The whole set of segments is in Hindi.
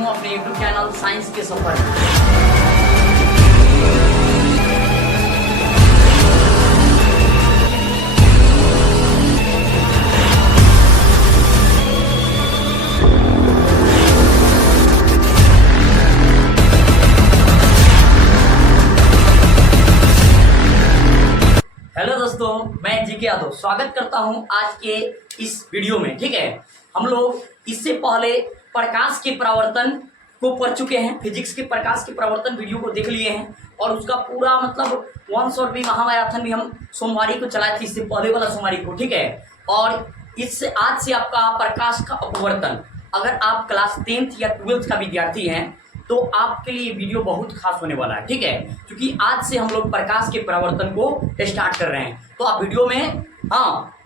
हूँ अपने यूट्यूब चैनल साइंस के सफर। हेलो दोस्तों, मैं जीके यादव स्वागत करता हूं आज के इस वीडियो में। ठीक है, हम लोग इससे पहले प्रकाश के परावर्तन को पढ़ चुके हैं। फिजिक्स के प्रकाश के परावर्तन वीडियो को देख लिए हैं और उसका पूरा मतलब 1 शॉट भी महामैराथन भी हम सोमवारी को चलाए थे, इससे पहले वाला सोमवारी को। ठीक है, और इससे आज से आपका प्रकाश का अपवर्तन, अगर आप क्लास 10th या 12th का विद्यार्थी हैं तो आपके लिए वीडियो बहुत खास होने वाला है। ठीक है, क्योंकि आज से हम लोग प्रकाश के परावर्तन को स्टार्ट कर रहे हैं। तो आप वीडियो में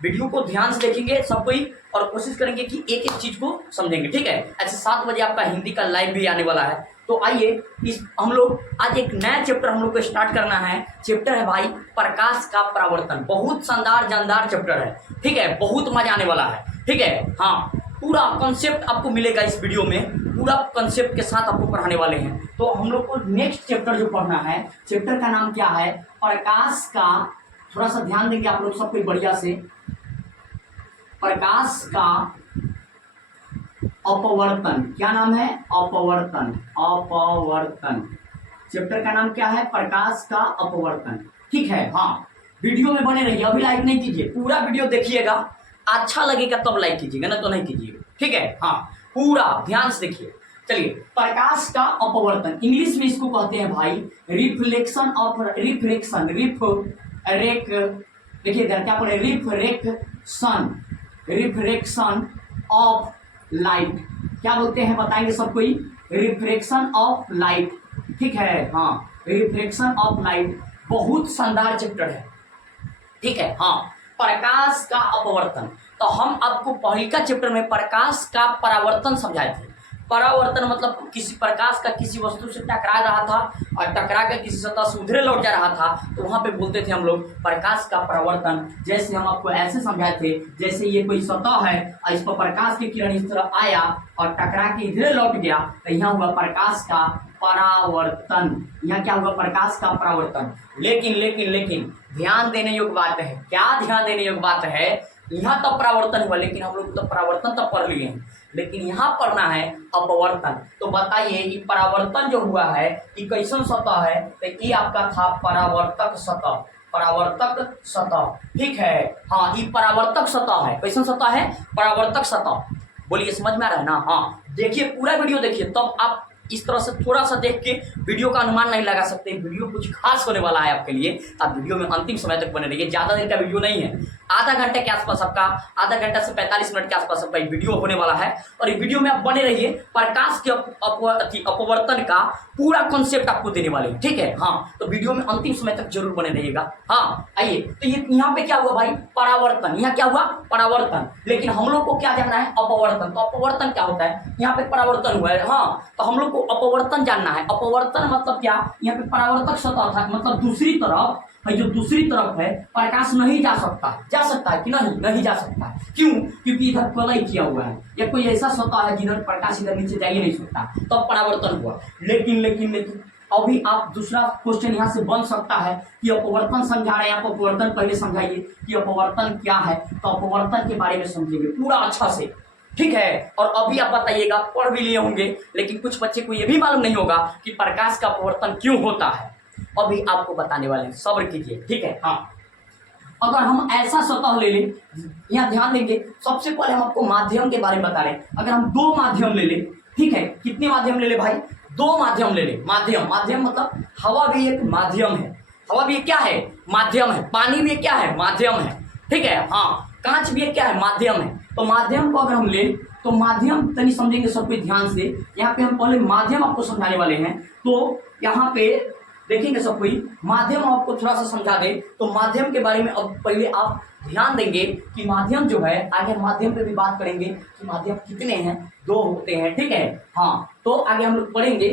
वीडियो को ध्यान से देखेंगे सब कोई और कोशिश करेंगे कि एक एक चीज को समझेंगे। ठीक है, ऐसे 7 बजे आपका हिंदी का लाइव भी आने वाला है। तो आइए हम लोग आज एक नया चैप्टर हम लोग को स्टार्ट करना है। चैप्टर है भाई प्रकाश का परावर्तन। बहुत शानदार जानदार चैप्टर है। ठीक है, बहुत मजा आने वाला है। ठीक है, पूरा कॉन्सेप्ट आपको मिलेगा इस वीडियो में, पूरा कॉन्सेप्ट के साथ आपको पढ़ाने वाले हैं। तो हम लोग को नेक्स्ट चैप्टर जो पढ़ना है, चैप्टर का नाम क्या है? प्रकाश का, थोड़ा सा ध्यान देंगे आप लोग सब कोई बढ़िया से। प्रकाश का अपवर्तन, क्या नाम है? अपवर्तन। अपवर्तन चैप्टर का नाम क्या है? प्रकाश का अपवर्तन। ठीक है, वीडियो में बने रहिए, अभी लाइक नहीं कीजिए, पूरा वीडियो देखिएगा, अच्छा लगेगा तब लाइक कीजिएगा, ना तो नहीं कीजिएगा। ठीक है, पूरा ध्यान से देखिए। चलिए, प्रकाश का अपवर्तन, इंग्लिश में इसको कहते हैं भाई रिफ्लेक्शन ऑफ रिफ्लेक्शन। देखिए क्या पढ़े? Refraction of light. क्या बोलते हैं बताएंगे सब कोई? Refraction of light. ठीक है, रिफ्रेक्शन ऑफ लाइट बहुत शानदार चैप्टर है। ठीक है, प्रकाश का अपवर्तन। तो हम आपको पहले का चैप्टर में प्रकाश का परावर्तन समझाए थे। परावर्तन मतलब किसी प्रकाश का किसी वस्तु से टकरा रहा था और टकरा कर किसी सतह से उधरे लौट जा रहा था, तो वहां पे बोलते थे हम लोग प्रकाश का परावर्तन। जैसे हम आपको ऐसे समझाए थे, जैसे ये कोई सतह है और इस पर प्रकाश की किरण इस तरह आया और टकरा के इधर लौट गया, तो यहाँ हुआ प्रकाश का परावर्तन। यहाँ क्या हुआ? प्रकाश का परावर्तन। लेकिन लेकिन लेकिन ध्यान देने योग्य बात है। क्या ध्यान देने योग्य बात है? यहाँ तब परावर्तन हुआ, लेकिन हम लोग तो परावर्तन तब पढ़ लिए हैं, लेकिन यहाँ पढ़ना है अपवर्तन। तो बताइए, ये परावर्तन जो हुआ है ये कैसन सतह है? तो ये आपका था परावर्तक सतह। परावर्तक सतह, ठीक है, ये परावर्तक सतह है। कैसन सतह है? परावर्तक सतह। बोलिए, समझ में आ रहा है ना? देखिए, पूरा वीडियो देखिए, तब आप इस तरह से थोड़ा सा देख के वीडियो का अनुमान नहीं लगा सकते। वीडियो कुछ खास होने वाला है आपके लिए। आप वीडियो में अंतिम समय तक बने रहिए। ज्यादा देर का वीडियो नहीं है, आधा घंटे के आसपास आपका, आधा घंटा से 45 मिनट के आसपास आपका वीडियो होने वाला है। और ये वीडियो में आप बने रहिए, प्रकाश के अपवर्तन का पूरा कॉन्सेप्ट आपको देने वाले हैं। ठीक है, तो वीडियो में अंतिम समय तक जरूर बने रहिएगा। आइए, तो ये यहाँ पे क्या हुआ भाई? परावर्तन। यहाँ क्या हुआ? परावर्तन। लेकिन हम लोग को क्या जानना है? अपवर्तन। तो अपवर्तन क्या होता है? यहाँ पे परावर्तन हुआ है, तो हम लोग को अपवर्तन जानना है। अपवर्तन मतलब क्या? यहाँ पे परावर्तक सतह था, मतलब दूसरी तरफ है, जो दूसरी तरफ है प्रकाश नहीं जा सकता। जा सकता है कि नहीं? नहीं जा सकता। क्यों? क्योंकि इधर प्लय किया हुआ है, या कोई ऐसा सतह है जिधर प्रकाश इधर नीचे जा ही नहीं सकता, तब परावर्तन हुआ। लेकिन लेकिन लेकिन अभी आप दूसरा क्वेश्चन यहाँ से बन सकता है कि अपवर्तन समझा रहे हैं आप, अपवर्तन पहले समझाइए कि अपवर्तन क्या है। तो अपवर्तन के बारे में समझेंगे पूरा अच्छा से। ठीक है, और अभी आप बताइएगा, पढ़ भी लिए होंगे, लेकिन कुछ बच्चे को यह भी मालूम नहीं होगा कि प्रकाश का अपवर्तन क्यों होता है। अभी आपको बताने वाले हैं, सब्र कीजिए। ठीक है, अगर हम ऐसा सतह ले लें, यहाँ ध्यान देंगे, सबसे पहले हम आपको माध्यम के बारे में बता रहे हैं। अगर हम 2 माध्यम ले लें, ठीक है, कितने माध्यम ले ले भाई? 2 माध्यम ले ले। माध्यम, माध्यम मतलब हवा भी एक माध्यम है। हवा भी क्या है? माध्यम है। पानी भी क्या है? माध्यम है। ठीक है, कांच भी क्या है? माध्यम है। तो माध्यम को अगर हम ले, तो माध्यम तनी समझेंगे सब कोई ध्यान से। यहाँ पे हम पहले माध्यम आपको समझाने वाले हैं। तो यहाँ पे देखेंगे सब कोई, माध्यम आपको थोड़ा सा समझा दे। तो माध्यम के बारे में अब पहले आप ध्यान देंगे कि माध्यम जो है, आगे माध्यम पे भी बात करेंगे कि माध्यम कितने हैं, 2 होते हैं। ठीक है, तो आगे हम लोग पढ़ेंगे।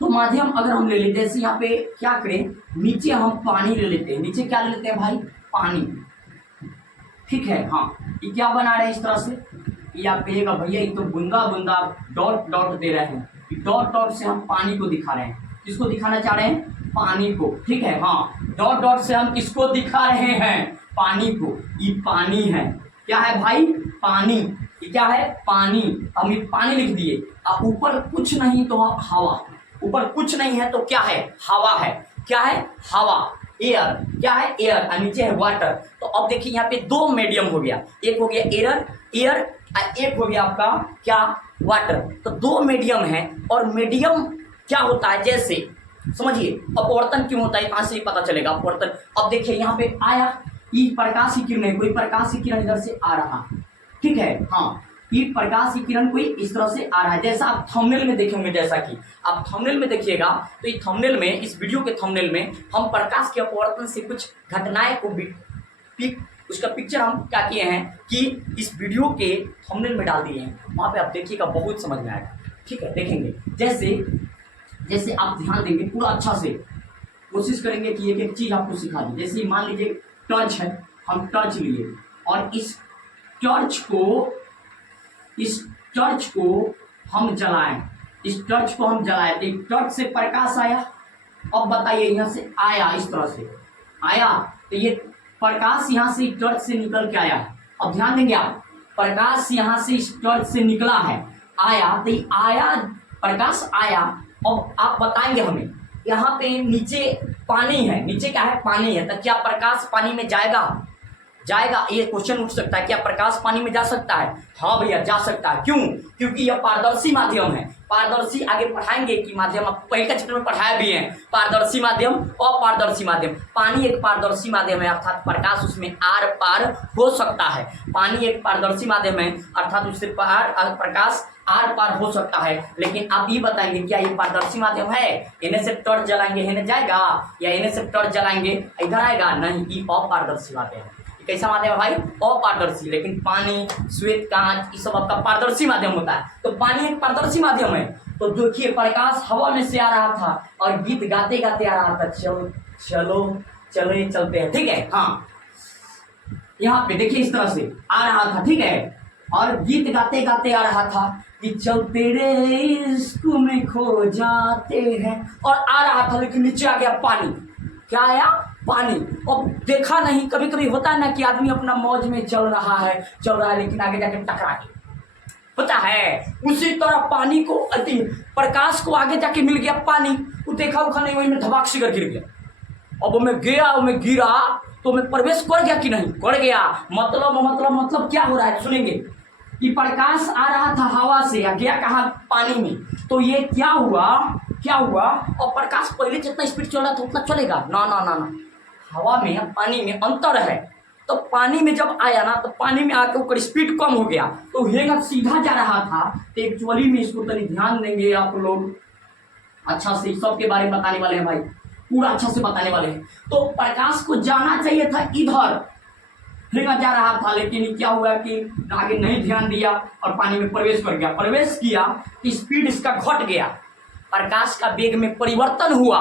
तो माध्यम अगर हम ले लेते हैं, जैसे यहाँ पे क्या करें, नीचे हम पानी ले लेते हैं। नीचे क्या ले लेते हैं भाई? पानी। ठीक है, ये क्या बना रहे हैं इस तरह से? ये आप कहिएगा भैया ये तो बूंदा बूंदा डॉट डॉट दे रहे हैं, डॉट डॉट से हम पानी को दिखा रहे हैं। किसको दिखाना चाह रहे हैं? पानी को, ठीक है। हाँ, डॉट डॉट से हम किसको दिखा रहे हैं? पानी को। ये पानी है, क्या है भाई? पानी। ये क्या है? पानी। हम ये पानी लिख दिए। अब ऊपर कुछ नहीं तो हवा, ऊपर कुछ नहीं है तो क्या है? हवा है। क्या है? हवा, एयर। क्या है? एयर। और नीचे है वाटर। तो अब देखिए यहाँ पे दो मीडियम हो गया, एक हो गया एयर, एयर, एक हो गया आपका क्या? वाटर। तो दो मीडियम है, और मीडियम क्या होता है? जैसे समझिए अपवर्तन क्यों होता है, कहां से पता चलेगा अपवर्तन। अब देखिए यहाँ पे आया, ये प्रकाश की किरण है, कोई प्रकाश की किरण इधर से आ रहा, ठीक है। हाँ, ये प्रकाश की किरण कोई इस तरह से आ रहा है, जैसा आप थंबनेल में देखेंगे। जैसा कि आप थंबनेल में देखिएगा तो ये थंबनेल में, इस वीडियो के थंबनेल में हम प्रकाश के अपवर्तन से कुछ घटनाएं को उसका पिक्चर हम क्या किए हैं कि इस वीडियो के थंबनेल में डाल दिए हैं। वहां पे आप देखिएगा, बहुत समझ में आएगा, ठीक है। देखेंगे जैसे आप ध्यान देंगे पूरा अच्छा से, कोशिश करेंगे कि एक एक चीज आपको सिखा दी। जैसे मान लीजिए टर्च है, हम टर्च लिए और इस टर्च को हम जलाएं, इस टर्च को हम जलाएं तो टर्च से प्रकाश आया। अब बताइए यहाँ से आया, इस तरह से आया तो ये प्रकाश यहाँ से टर्च से निकल के आया। अब ध्यान देंगे आप, प्रकाश यहाँ से इस टर्च से निकला है, आया तो ये आया, प्रकाश आया। अब आप बताएंगे हमें, यहाँ पे नीचे पानी है, नीचे क्या है? पानी है। तो क्या प्रकाश पानी में जाएगा? ये क्वेश्चन उठ सकता है, क्या प्रकाश पानी में जा सकता है? हाँ भैया जा सकता है। क्यों? क्योंकि यह पारदर्शी माध्यम है। पारदर्शी आगे पढ़ाएंगे कि माध्यम, आप पहले का चैप्टर में पढ़ाया भी है, पारदर्शी माध्यम, अपारदर्शी माध्यम। पानी एक पारदर्शी माध्यम है, अर्थात प्रकाश उसमें आर पार हो सकता है। पानी एक पारदर्शी माध्यम है, अर्थात उससे प्रकाश आर पार हो सकता है। लेकिन आप ये बताएंगे क्या ये पारदर्शी माध्यम है? इन्हें से टॉर्च जलाएंगे इन्हें जाएगा, या इन्हें से टॉर्च जलाएंगे इधर आएगा? नहीं, ये अपारदर्शी माध्यम है। कैसा माध्यम है भाई? अपारदर्शी। लेकिन पानी, श्वेत कांच, ये सब आपका पारदर्शी माध्यम होता है। तो पानी एक पारदर्शी माध्यम है। तो देखिए प्रकाश हवा में से आ रहा था और गीत गाते गाते आ रहा था, चलो चलो चलो चलते हैं, ठीक है। हाँ, यहाँ पे देखिए इस तरह से आ रहा था, ठीक है, और गीत गाते गाते आ रहा था कि चलते रे इश्क में खो जाते हैं, और आ रहा था। लेकिन नीचे आ गया पानी। क्या आया? पानी। अब देखा नहीं, कभी कभी होता है ना कि आदमी अपना मौज में चल रहा है, लेकिन आगे जाके टकरा गया, पता है। उसी तरह पानी को, प्रकाश को आगे जाके मिल गया पानी, वो देखा उखा नहीं, वही में धमाक से गिर गया। अब मैं गया, मैं गिरा तो मैं प्रवेश कर गया कि नहीं? कर गया। मतलब क्या हो रहा है सुनेंगे कि प्रकाश आ रहा था हवा से, गया कहाँ? पानी में। तो ये क्या हुआ? और प्रकाश पहले जितना स्पीड चल रहा था उतना चलेगा? ना, हवा में पानी में अंतर है। तो पानी में जब आया ना, तो पानी में आकर ऊपर स्पीड कम हो गया, तो हेगा सीधा जा रहा था। तो एक्चुअली में इसको तनी ध्यान देंगे आप लोग, अच्छा से सबके बारे में बताने वाले हैं भाई, पूरा अच्छा से बताने वाले हैं। तो प्रकाश को जाना चाहिए था इधर, हेगा जा रहा था, लेकिन क्या हुआ कि आगे नहीं ध्यान दिया और पानी में प्रवेश कर गया। प्रवेश किया तो स्पीड इसका घट गया, प्रकाश का वेग में परिवर्तन हुआ।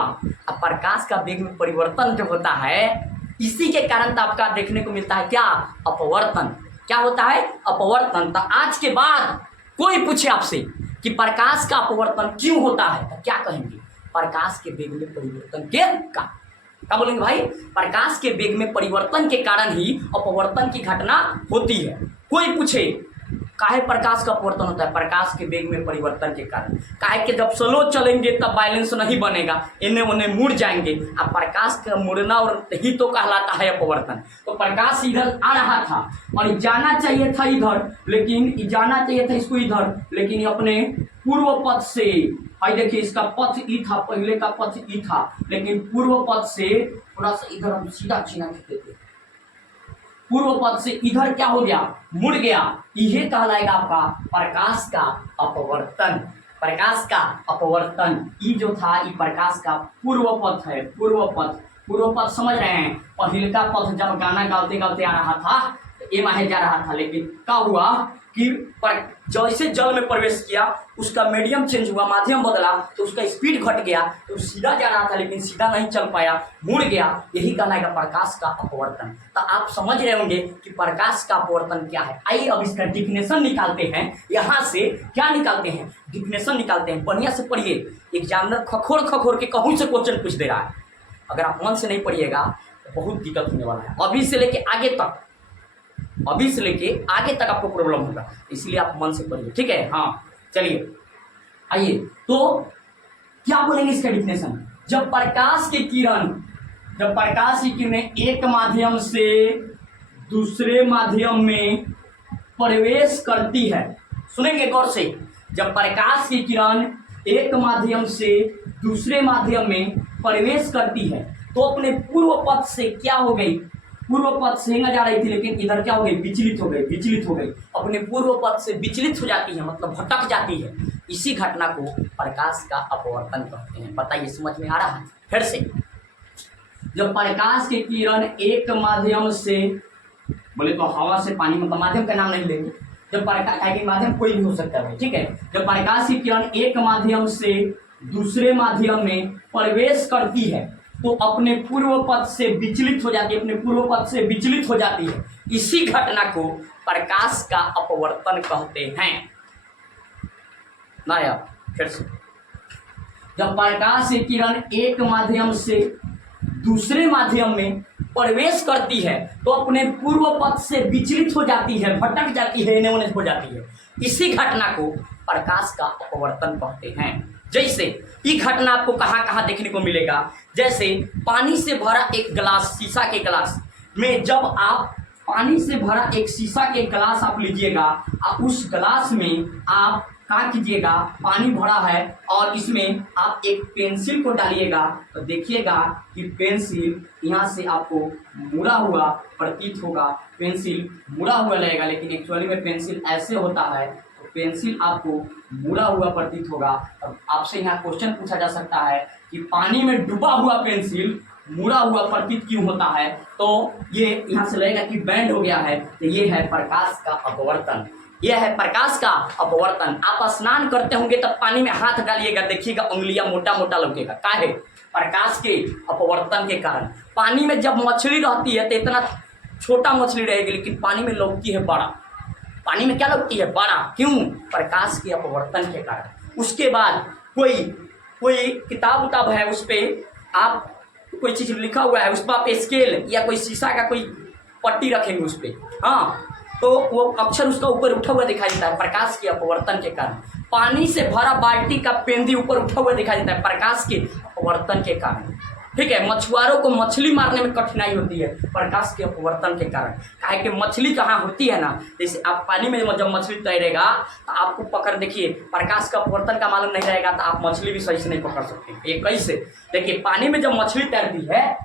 अब प्रकाश का वेग में परिवर्तन जो होता है, इसी के कारण तो आपका देखने को मिलता है क्या? अपवर्तन। क्या होता है? अपवर्तन। तो आज के बाद कोई पूछे आपसे कि प्रकाश का अपवर्तन क्यों होता है, तो क्या कहेंगे? प्रकाश के वेग में परिवर्तन के का क्या बोलेंगे भाई? प्रकाश के वेग में परिवर्तन के कारण ही अपवर्तन की घटना होती है। कोई पूछे काहे प्रकाश का अपवर्तन होता है? प्रकाश के वेग में परिवर्तन के कारण। काहे कि जब स्लो चलेंगे तब बैलेंस नहीं बनेगा, इन्हें उन्हें मुड़ जाएंगे। अब प्रकाश का मुड़ना और ही तो कहलाता है अपवर्तन। तो प्रकाश इधर आ रहा था और जाना चाहिए था इधर, लेकिन जाना चाहिए था इसको इधर, लेकिन अपने पूर्व पथ से, भाई देखिए इसका पथ ई था, पहले का पथ ई था, लेकिन पूर्व पथ से थोड़ा सा इधर हम सीधा खींचते थे, पूर्व पथ से इधर क्या हो गया? मुड़ गया। यह कहलाएगा आपका प्रकाश का अपवर्तन। प्रकाश का अपवर्तन ये जो था, ये प्रकाश का पूर्व पथ है। पूर्व पथ समझ रहे हैं? पहले का पथ जब गाना गाते गाते आ रहा था, एमाइल जा रहा था, लेकिन क्या हुआ कि जैसे जल में प्रवेश किया उसका मीडियम चेंज हुआ, माध्यम बदला तो उसका स्पीड घट गया, तो सीधा जा रहा था लेकिन सीधा नहीं चल पाया, मुड़ गया। यही कहलाएगा प्रकाश का अपवर्तन। तो आप समझ रहे होंगे कि प्रकाश का अपवर्तन क्या है। आइए अब इसका डिफिनेशन निकालते हैं। यहाँ से क्या निकालते हैं, डिफिनेशन निकालते हैं। बढ़िया से पढ़िए, एग्जामिनर खखोर के कहूँ से क्वेश्चन पूछ दे रहा है। अगर आप मन से नहीं पढ़िएगा तो बहुत दिक्कत होने वाला है। अभी से लेके आगे तक आपको प्रॉब्लम होगा, इसलिए आप मन से पढ़िए, ठीक है। हाँ चलिए आइए, तो क्या बोलेंगे इसका डिफिनेशन। जब प्रकाश की किरणें एक माध्यम से दूसरे माध्यम में प्रवेश करती है, सुनेंगे गौर से। जब प्रकाश की किरण एक माध्यम से दूसरे माध्यम में प्रवेश करती है तो अपने पूर्व पथ से क्या हो गई, पूर्व पथ से जा रही थी लेकिन इधर क्या हो गई, विचलित हो गई। अपने पूर्व पथ से विचलित हो जाती है, मतलब भटक जाती है। इसी घटना को प्रकाश का अपवर्तन कहते हैं। बताइए समझ में आ रहा है। फिर से, जब प्रकाश की किरण एक माध्यम से, बोले तो हवा से पानी, मतलब माध्यम का नाम नहीं लेंगे, जब प्रकाश, माध्यम कोई भी हो सकता है, ठीक है। जब प्रकाश की किरण एक माध्यम से दूसरे माध्यम में प्रवेश करती है तो अपने पूर्व पथ से विचलित हो जाती है, इसी घटना को प्रकाश का अपवर्तन कहते हैं। ना यार, फिर से, जब प्रकाश की किरण एक माध्यम से दूसरे माध्यम में प्रवेश करती है तो अपने पूर्व पथ से विचलित हो जाती है, भटक जाती है, इन्हें हो जाती है। इसी घटना को प्रकाश का अपवर्तन कहते हैं। जैसे ये घटना आपको कहाँ कहाँ देखने को मिलेगा, जैसे पानी से भरा एक गिलास, शीशा के गिलास में, जब आप पानी से भरा एक शीशा के गिलास आप लीजिएगा, उस गिलास में आप क्या कीजिएगा, पानी भरा है और इसमें आप एक पेंसिल को डालिएगा तो देखिएगा कि पेंसिल यहाँ से आपको मुड़ा हुआ प्रतीत होगा, पेंसिल मुड़ा हुआ लगेगा, लेकिन एक्चुअली में पेंसिल ऐसे होता है, तो पेंसिल आपको मुड़ा हुआ प्रतीत होगा। अब आपसे यहाँ क्वेश्चन पूछा जा सकता है कि पानी में डूबा हुआ पेंसिल मुड़ा हुआ प्रतीत क्यों होता है, तो ये यहाँ से लगेगा कि बैंड हो गया है, तो ये है प्रकाश का अपवर्तन। यह है प्रकाश का अपवर्तन। आप स्नान करते होंगे तब पानी में हाथ डालिएगा, देखिएगा उंगलियां मोटा मोटा लगेगा, काहे, प्रकाश के अपवर्तन के कारण। पानी में जब मछली रहती है तो इतना छोटा मछली रहेगी, लेकिन पानी में लगती है बड़ा, पानी में क्या लगती है, बड़ा, क्यों, प्रकाश के अपवर्तन के कारण। उसके बाद कोई किताब उताब है, उस पर आप कोई चीज लिखा हुआ है, उस पर आप स्केल या कोई शीशा का कोई पट्टी रखेंगे उस पर, हाँ, तो वो अक्षर उसका ऊपर उठा हुआ दिखाई देता है, प्रकाश के अपवर्तन के कारण। पानी से भरा बाल्टी का पेंदी ऊपर उठा हुआ दिखाई देता है, प्रकाश के अपवर्तन के कारण। ठीक है, मछुआरों को मछली मारने में कठिनाई होती है प्रकाश के अपवर्तन के कारण। काहे कि मछली कहाँ होती है ना, जैसे आप पानी में जब मछली तैरेगा तो आपको पकड़, देखिए प्रकाश का अपवर्तन का मालूम नहीं रहेगा तो आप मछली भी सही से नहीं पकड़ सकते। ये कैसे, देखिए पानी में जब मछली तैरती है,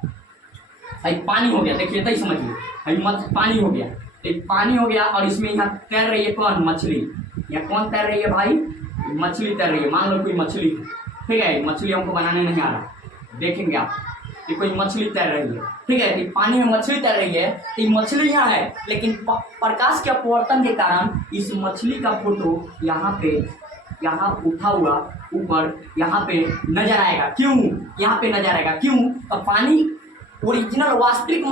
पानी हो गया, देखिए तय समझिए, पानी हो गया, एक पानी हो गया और इसमें यहाँ तैर रही है कौन, मछली। यहाँ कौन तैर रही है भाई, मछली तैर रही है। मान लो कोई मछली, ठीक है, मछली हमको बनाने नहीं आ रहा, देखेंगे आप कि कोई मछली तैर रही है, ठीक है, तो पानी में मछली तैर रही है, तो मछली यहाँ है, लेकिन प्रकाश के अपवर्तन के कारण इस मछली का फोटो यहाँ उठा हुआ ऊपर यहाँ पे नजर आएगा। क्यों यहाँ पे नजर आएगा, क्यों, तो पानी ओरिजिनल वास्तविक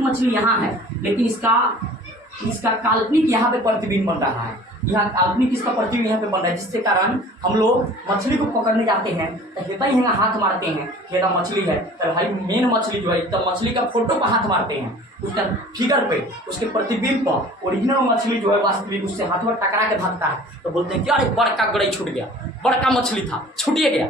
मछली यहाँ है, लेकिन इसका काल्पनिक यहाँ पे प्रतिबिंब बन रहा है। यहाँ काल्पनिक इसका प्रतिबिंब यहाँ पे बन रहा है, जिसके कारण हम लोग मछली को पकड़ने जाते हैं तो हेता ही हाथ मारते हैं, हेता मछली है तो भाई मेन मछली जो है, तो मछली का फोटो पर हाथ मारते हैं, उसका फिगर पे, उसके प्रतिबिंब पर ओरिजिनल मछली जो है वास्तविक उससे हाथ में टकरा के भागता है, तो बोलते हैं कि अरे बड़का गड़ई छूट गया, बड़का मछली था छूटिए गया,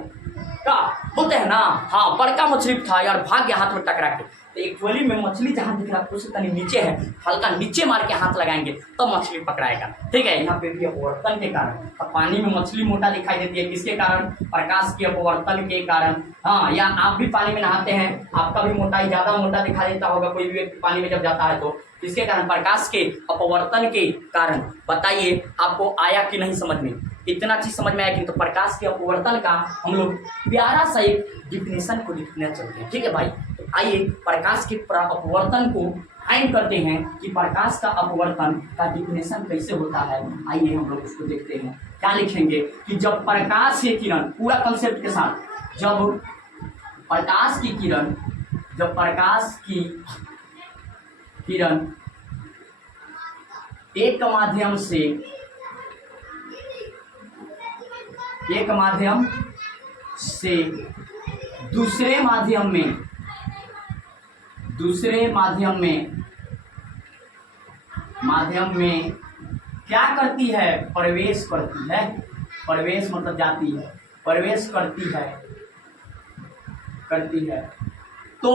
क्या बोलते हैं ना, हाँ बड़का मछली था यार, भाग गया हाथ में टकरा के। तो एक्चुअली में मछली जहाँ दिख रहा है उससे तनी नीचे है, हल्का नीचे मार के हाथ लगाएंगे तो मछली पकड़ाएगा। ठीक है, यहाँ पे भी अपवर्तन के कारण, तो पानी में मछली मोटा दिखाई देती है, किसके कारण, प्रकाश के अपवर्तन के कारण। हाँ, या आप भी पानी में नहाते हैं, आपका भी मोटाई ज्यादा मोटा दिखाई देता होगा, कोई भी व्यक्ति पानी में जब जाता है तो किसके कारण, प्रकाश के अपवर्तन के कारण। बताइए आपको आया कि नहीं समझ में, इतना चीज समझ में आया कि, तो प्रकाश के अपवर्तन का हम लोग प्यारा सा एक डिफिनेशन को लिखना चलते हैं। ठीक है भाई, तो आइए प्रकाश के अपवर्तन को फाइंड करते हैं कि प्रकाश का अपवर्तन का डिफिनेशन कैसे होता है। आइए हम लोग उसको देखते हैं। क्या लिखेंगे कि जब प्रकाश की किरण, पूरा कंसेप्ट के साथ, जब प्रकाश की किरण, जब प्रकाश की किरण एक माध्यम से दूसरे माध्यम में क्या करती है, प्रवेश करती है। प्रवेश मतलब जाती है, प्रवेश करती है तो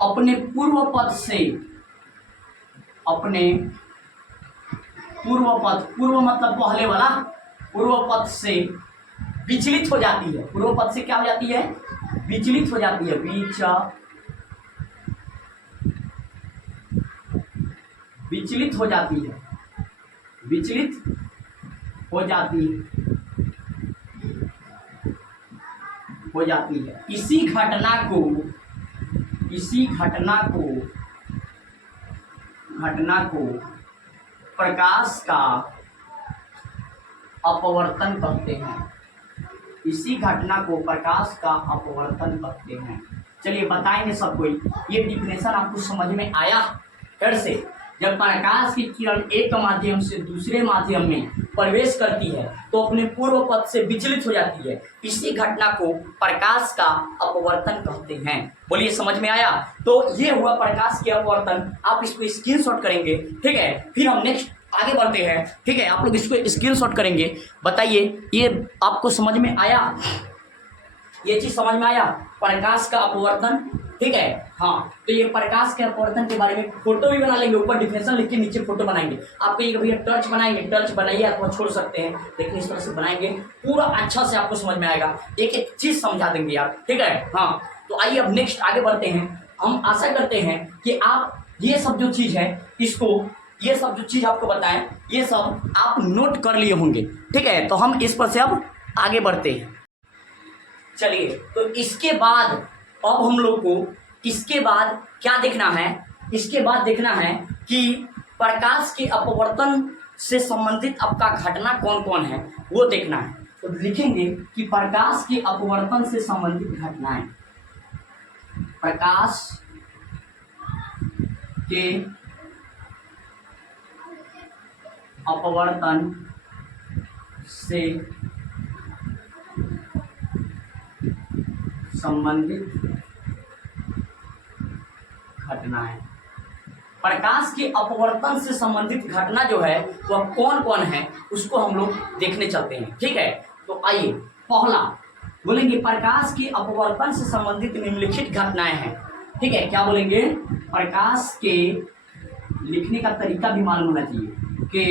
अपने पूर्व पथ मतलब पहले वाला, पूर्व पथ से विचलित हो जाती है। पूर्व पथ से क्या हो जाती है, विचलित हो जाती है। विचलित हो जाती है। इसी घटना को प्रकाश का अपवर्तन कहते हैं। इसी घटना को प्रकाश का अपवर्तन कहते हैं। चलिए बताएंगे सब कोई। ये डिफिनेशन आपको समझ में आया? फिर से, जब प्रकाश की किरण एक माध्यम से दूसरे माध्यम में प्रवेश करती है तो अपने पूर्व पथ से विचलित हो जाती है। इसी घटना को प्रकाश का अपवर्तन कहते हैं। बोलिए समझ में आया? तो ये हुआ प्रकाश के अपवर्तन। आप इसको स्क्रीनशॉट करेंगे, ठीक है? फिर हम नेक्स्ट आगे बढ़ते हैं, ठीक है? आप लोग इसको स्क्रीनशॉट करेंगे। बताइए ये आपको समझ में आया? ये चीज समझ में आया? प्रकाश का अपवर्तन, ठीक है? हाँ, तो ये प्रकाश के अपवर्तन के बारे में फोटो भी बना लेंगे, ऊपर डिफिनेशन लिख के नीचे फोटो बनाएंगे। आपको ये भैया टर्च बनाएंगे, टर्च बनाइए अथवा छोड़ सकते हैं, लेकिन इस तरह से बनाएंगे पूरा अच्छा से आपको समझ में आएगा। एक एक चीज समझा देंगे यार, ठीक है? हाँ, तो आइए अब नेक्स्ट आगे बढ़ते हैं। हम आशा करते हैं कि आप ये सब जो चीज है इसको, ये सब जो चीज आपको बताएं, ये सब आप नोट कर लिए होंगे, ठीक है? तो हम इस पर से अब आगे बढ़ते हैं। चलिए, तो इसके बाद अब हम लोग को इसके बाद क्या देखना है? इसके बाद देखना है कि प्रकाश के अपवर्तन से संबंधित आपका घटना कौन कौन है, वो देखना है। तो लिखेंगे कि प्रकाश के अपवर्तन से संबंधित घटनाएं, प्रकाश के अपवर्तन से संबंधित घटनाएं। प्रकाश के अपवर्तन से संबंधित घटना जो है वह कौन कौन है उसको हम लोग देखने चलते हैं, ठीक है? तो आइए, पहला बोलेंगे प्रकाश के अपवर्तन से संबंधित निम्नलिखित घटनाएं हैं, ठीक है? क्या बोलेंगे? प्रकाश के, लिखने का तरीका भी मालूम होना चाहिए, कि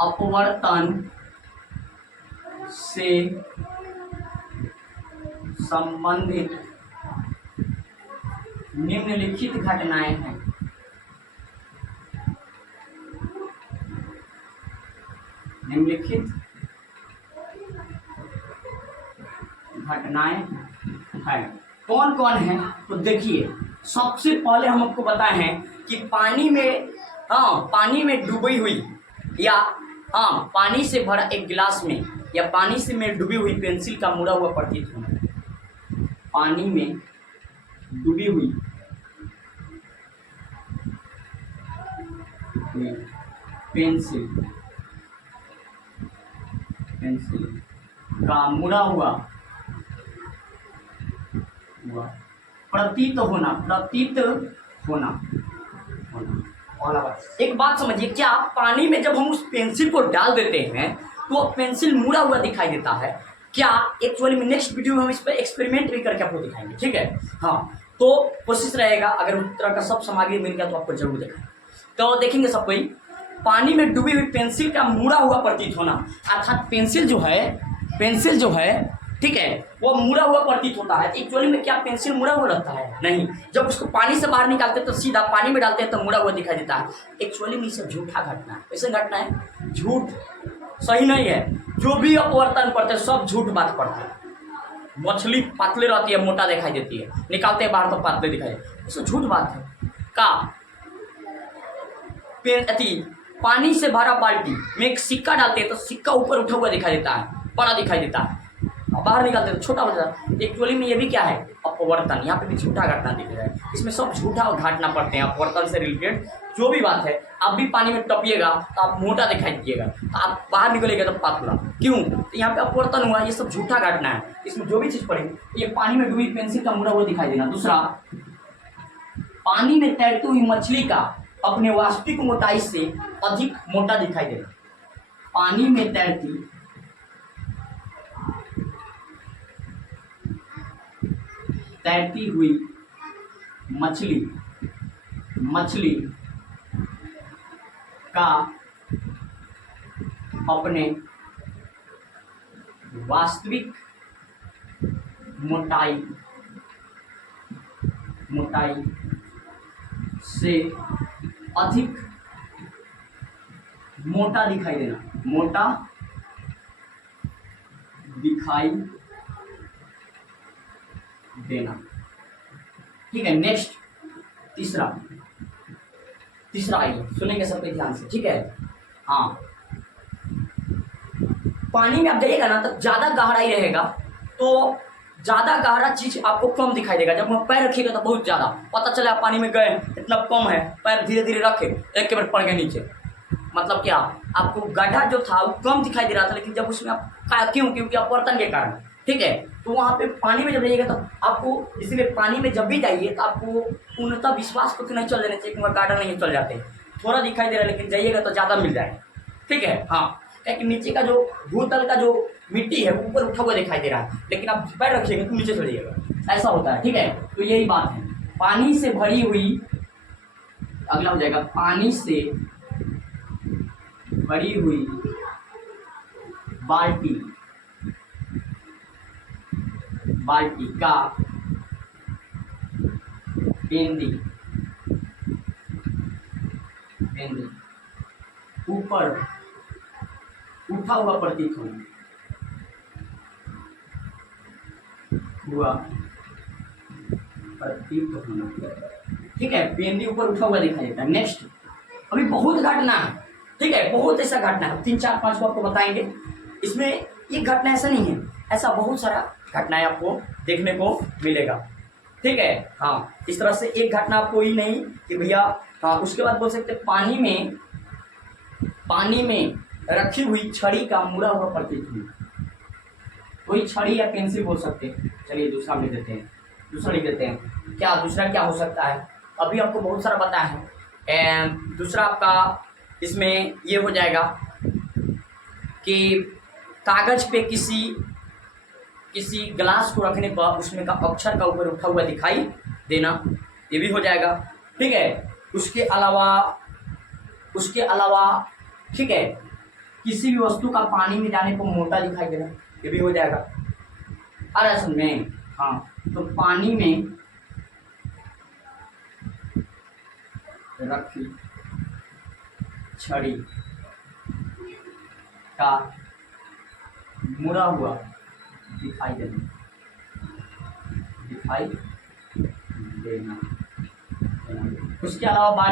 अपवर्तन से संबंधित निम्नलिखित घटनाएं हैं। निम्नलिखित घटनाएं हैं। कौन कौन है? तो देखिए, सबसे पहले हम आपको बताए हैं कि पानी में डूबी हुई, या पानी से भरा एक गिलास में, या पानी से में डूबी हुई पेंसिल का मुड़ा हुआ प्रतीत होना। पानी में डूबी हुई पेंसिल का मुड़ा हुआ प्रतीत होना। एक बात समझिए, क्या पानी में जब हम उस पेंसिल को डाल देते हैं तो पेंसिल मुड़ा हुआ दिखाई देता है क्या? एक्चुअली में नेक्स्ट वीडियो में हम इस पर एक्सपेरिमेंट भी करके आपको दिखाएंगे, ठीक है? हाँ, तो कोशिश रहेगा अगर उस तरह का सब सामग्री मिल गया तो आपको जरूर दिखाएंगे। तो देखेंगे सब कोई, पानी में डूबी हुई पेंसिल का मुड़ा हुआ प्रतीत होना, अर्थात पेंसिल जो है, ठीक है, वो मुड़ा हुआ प्रतीत होता है। एक्चुअली में क्या पेंसिल मुड़ा हुआ रहता है? नहीं, जब उसको पानी से बाहर निकालते हैं तो सीधा पानी में डालते हैं तो मुड़ा हुआ दिखाई देता है। एक्चुअली में इसे झूठा घटना है। ऐसे घटना है, झूठ, सही नहीं है। जो भी अपवर्तन पढ़ते हैं सब झूठ बात पढ़ते हैं, मछली पतले रहती है, मोटा दिखाई देती है, निकालते हैं बाहर तो पतले दिखाई देते, इसमें झूठ बात है। का पानी से भरा बाल्टी में एक सिक्का डालते हैं तो सिक्का ऊपर उठा हुआ दिखाई देता है, बड़ा दिखाई देता है, बाहर निकालते हैं तो छोटा हो जाता है। एक्चुअली में ये भी क्या है, अपवर्तन। यहाँ पे भी झूठा घटना दिख रहा है, इसमें सब झूठा घटना पड़ते हैं। अपवर्तन से रिलेटेड जो भी बात है, आप भी पानी में टपिएगा तो आप मोटा दिखाई दीजिएगा, तो आप बाहर निकलेगा तो पतला। क्यों? तो यहाँ पे अपवर्तन हुआ, ये सब झूठा घटना है। इसमें जो भी चीज पड़ेगी, ये पानी में डूबी पेंसिल का मुड़ा हुआ दिखाई देना। दूसरा, पानी में तैरती हुई मछली का अपने वास्तविक मोटाई से अधिक मोटा दिखाई देना। पानी में तैरती हुई मछली का अपने वास्तविक मोटाई से अधिक मोटा दिखाई देना। ठीक है, नेक्स्ट तीसरा आइए, सुनेंगे सबके ध्यान से, ठीक है। हाँ, पानी में आप जाइएगा ना तो ज्यादा गहराई रहेगा तो ज्यादा गहरा चीज आपको कम दिखाई देगा। जब आप पैर रखिएगा तो बहुत ज्यादा, पता चले आप पानी में गए इतना कम है, पैर धीरे धीरे रखे, एक के बार पड़ गए नीचे। मतलब क्या, आपको गड्ढा जो था वो कम दिखाई दे रहा था, लेकिन जब उसमें आप क्योंकि अपवर्तन के कारण, ठीक है। तो वहाँ पे पानी में जब जाइएगा तो आपको, इसीलिए पानी में जब भी जाइए तो आपको पूर्णतः विश्वास को नहीं चल देना चाहिए कि गार्डन नहीं चल जाते, थोड़ा दिखाई दे रहा है, लेकिन जाइएगा तो ज़्यादा मिल जाएगा, ठीक है। हाँ, क्योंकि नीचे का जो भूतल का जो मिट्टी है ऊपर उठा हुआ दिखाई दे रहा है, लेकिन आप पैर रखिएगा तो नीचे चलिएगा, ऐसा होता है, ठीक है। तो यही बात है। पानी से भरी हुई, अगला हो जाएगा, पानी से भरी हुई बाल्टी का गेंदी ऊपर उठा हुआ प्रतीत होना, ठीक है। बेंदी ऊपर उठा हुआ दिखाई देता है। नेक्स्ट, अभी बहुत घटना है, ठीक है, बहुत ऐसा घटना है, 3 4 5 को आपको बताएंगे। इसमें एक घटना ऐसा नहीं है, ऐसा बहुत सारा घटनाएं आपको देखने को मिलेगा, ठीक है। हाँ, इस तरह से एक घटना आपको ही नहीं कि भैया, हाँ, उसके बाद बोल सकते पानी में रखी हुई छड़ी का मुड़ा हुआ प्रतीत हुई, कोई छड़ी या पेंसिल बोल सकते हैं। चलिए दूसरा लिख देते हैं, क्या दूसरा क्या हो सकता है, अभी आपको बहुत सारा पता है। दूसरा आपका इसमें ये हो जाएगा कि कागज पे किसी ग्लास को रखने पर उसमें का अक्षर का ऊपर उठा हुआ दिखाई देना, ये भी हो जाएगा, ठीक है। उसके अलावा ठीक है, किसी भी वस्तु का पानी में जाने पर मोटा दिखाई देना, ये भी हो जाएगा। अरे सुन में, हाँ, तो पानी में रखी छड़ी का मुड़ा हुआ दिखाई देना। उसके अलावा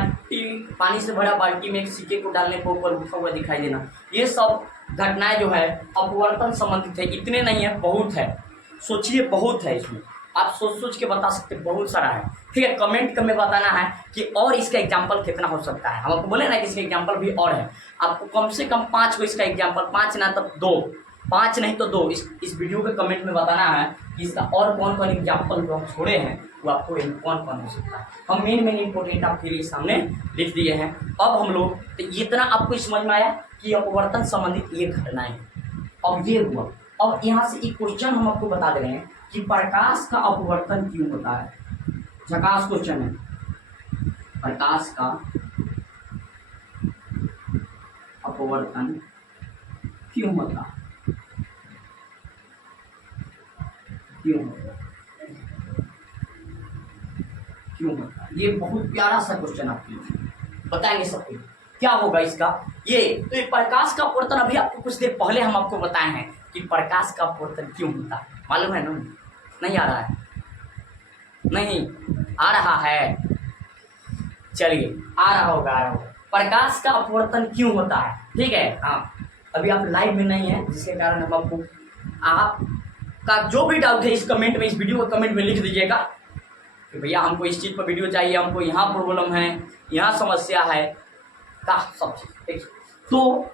पानी से भरा बाल्टी में एक सिक्के को डालने पर ऊपर उठा हुआ दिखाई देना, ये सब घटनाएं जो है अपवर्तन संबंधित है। इतने नहीं है, बहुत है, सोचिए, बहुत है। इसमें आप सोच के बता सकते, बहुत सारा है, ठीक है। कमेंट में बताना है कि और इसका एग्जाम्पल कितना हो सकता है। हम आपको बोले ना कि इसका एग्जाम्पल भी और है, आपको कम से कम 5 को इसका एग्जाम्पल, 5 ना तो 2, 5 नहीं तो 2 इस वीडियो के कमेंट में बताना है कि इसका और कौन कौन एग्जाम्पल जो हम छोड़े हैं वो आपको कौन कौन हो सकता है। हम मेन इंपोर्टेंट आपके लिए सामने लिख दिए हैं। अब हम लोग, तो इतना आपको समझ में आया कि अपवर्तन संबंधित ये घटनाएं हैं। अब ये हुआ, अब यहाँ से एक क्वेश्चन हम आपको बता दे रहे हैं कि प्रकाश का अपवर्तन क्यों होता है। झकास क्वेश्चन है, प्रकाश का अपवर्तन क्यों होता है, क्यों होता है। ये बहुत प्यारा सा क्वेश्चन आपके लिए, बताएंगे सबको क्या होगा इसका। ये तो ये प्रकाश का अपवर्तन, अभी आपको कुछ देर पहले हम आपको बताए हैं कि प्रकाश का अपवर्तन क्यों होता है। मालूम है ना? नहीं आ रहा है? नहीं आ रहा है? चलिए, आ रहा होगा, आ रहा होगा। प्रकाश का अपवर्तन क्यों होता है? ठीक है, हाँ। अभी आप लाइव में नहीं है, जिसके कारण हम आपको, आपका जो भी डाउट है इस कमेंट में, इस वीडियो को कमेंट में लिख दीजिएगा कि भैया हमको इस चीज़ पर वीडियो चाहिए, हमको यहाँ प्रॉब्लम है, यहाँ समस्या है, का सब चीज़। तो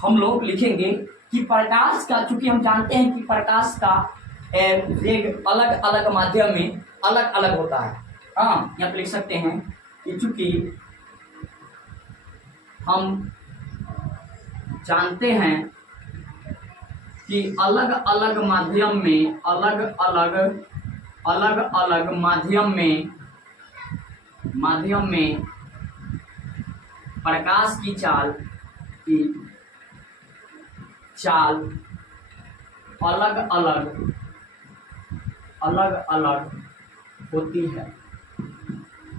हम लोग लिखेंगे कि प्रकाश का, चूंकि हम जानते हैं कि प्रकाश का वेग अलग अलग माध्यम में अलग अलग होता है। हाँ, यहाँ पे लिख सकते हैं कि चूंकि हम जानते हैं कि अलग अलग माध्यम में माध्यम में प्रकाश की चाल अलग अलग होती है।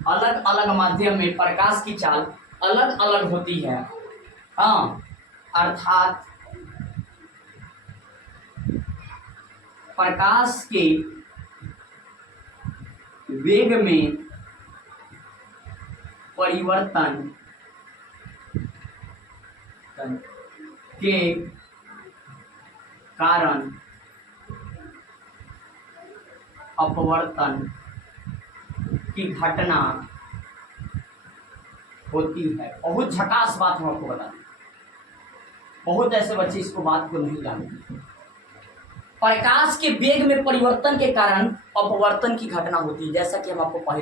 अलग अलग माध्यम में प्रकाश की चाल अलग अलग होती है। हाँ, अर्थात प्रकाश के वेग में परिवर्तन के कारण अपवर्तन की घटना होती है। बहुत झकास बात हम आपको बता दें, बहुत ऐसे बच्चे इसको बात को नहीं जानते। प्रकाश के वेग में परिवर्तन के कारण अपवर्तन की घटना होती है। जैसा कि हम आपको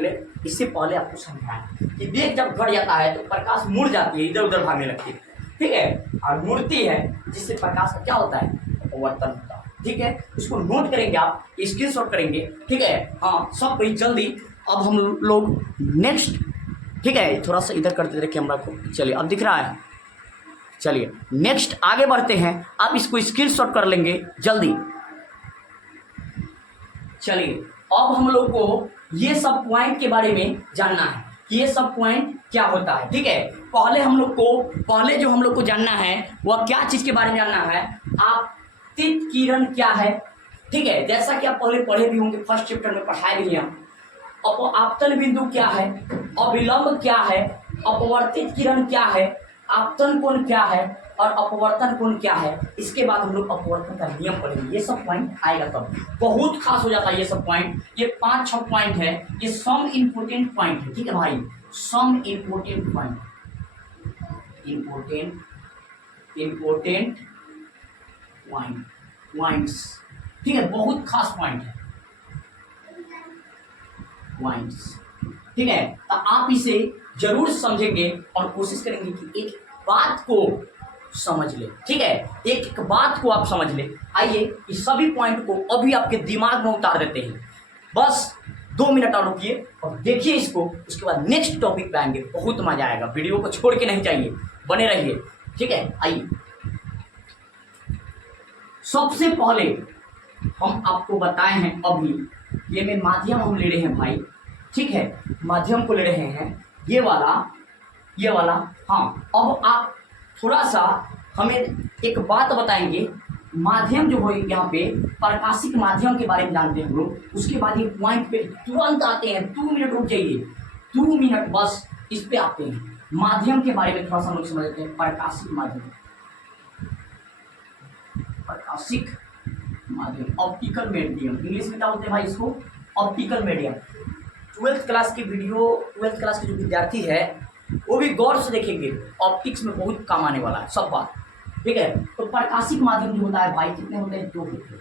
इससे पहले आपको समझाया कि वेग जब घट जाता है तो प्रकाश मुड़ जाती है, इधर उधर भागने लगती है, ठीक है, और मुड़ती है, जिससे प्रकाश का क्या होता है? अपवर्तन होता है। ठीक है, इसको नोट करेंगे, आप स्क्रीनशॉट करेंगे, ठीक है। हाँ, सब कोई जल्दी। अब हम लोग नेक्स्ट, ठीक है, थोड़ा सा इधर करते रहे कैमरा को। चलिए, अब दिख रहा है? चलिए नेक्स्ट आगे बढ़ते हैं। आप इसको स्क्रीनशॉट कर लेंगे जल्दी। चलिए, अब हम लोग को ये सब पॉइंट के बारे में जानना है कि ये सब पॉइंट क्या होता है। ठीक है, पहले जो हम लोग को जानना है वह क्या चीज के बारे में जानना है? आपतित किरण क्या है? ठीक है, जैसा कि आप पहले पढ़े भी होंगे, फर्स्ट चैप्टर में पढ़ाए भी हैं। आपतन बिंदु क्या है? अविलंब क्या है? अपवर्तित किरण क्या है? आपतन कोण क्या है? और अपवर्तन कोण क्या है? इसके बाद हम लोग अपवर्तन का नियम पढ़ेंगे। ये सब पॉइंट आएगा तब बहुत खास हो जाता है ये सब पॉइंट। ये 5-6 पॉइंट है, ये सम इम्पोर्टेंट पॉइंट है। ठीक है भाई, सम इम्पोर्टेंट पॉइंट, पॉइंट्स, ठीक है, बहुत खास पॉइंट है पॉइंट्स। ठीक है, तो आप इसे जरूर समझेंगे और कोशिश करेंगे कि एक बात को समझ ले। ठीक है, एक बात को आप समझ ले। आइए इस सभी पॉइंट को अभी आपके दिमाग में उतार देते हैं। बस 2 मिनट और रुकिए और देखिए इसको, उसके बाद नेक्स्ट टॉपिक पे आएंगे। बहुत मजा आएगा, वीडियो को छोड़ के नहीं चाहिए, बने रहिए। ठीक है, आइए सबसे पहले हम आपको बताए हैं, अभी ये में माध्यम हम ले रहे हैं भाई। ठीक है, माध्यम को ले रहे हैं, ये वाला। हाँ, अब आप थोड़ा सा हमें एक बात बताएंगे। माध्यम जो है यहाँ पे प्रकाशिक माध्यम के बारे में जानते हैं हम लोग। उसके बाद ये पॉइंट पे तुरंत आते हैं। 2 मिनट रुक जाइए, 2 मिनट बस इस पे आते हैं। माध्यम के बारे में थोड़ा सा हम लोग समझते हैं। प्रकाशिक माध्यम, ऑप्टिकल मीडियम, इंग्लिश में क्या बोलते हैं भाई इसको? Optical medium. 12th क्लास की वीडियो, 12th क्लास के जो विद्यार्थी है वो भी गौर से देखेंगे, ऑप्टिक्स में बहुत काम आने वाला है सब बात। ठीक है, तो प्रकाशिक माध्यम जो होता है भाई, कितने होते हैं? 2 होते हैं।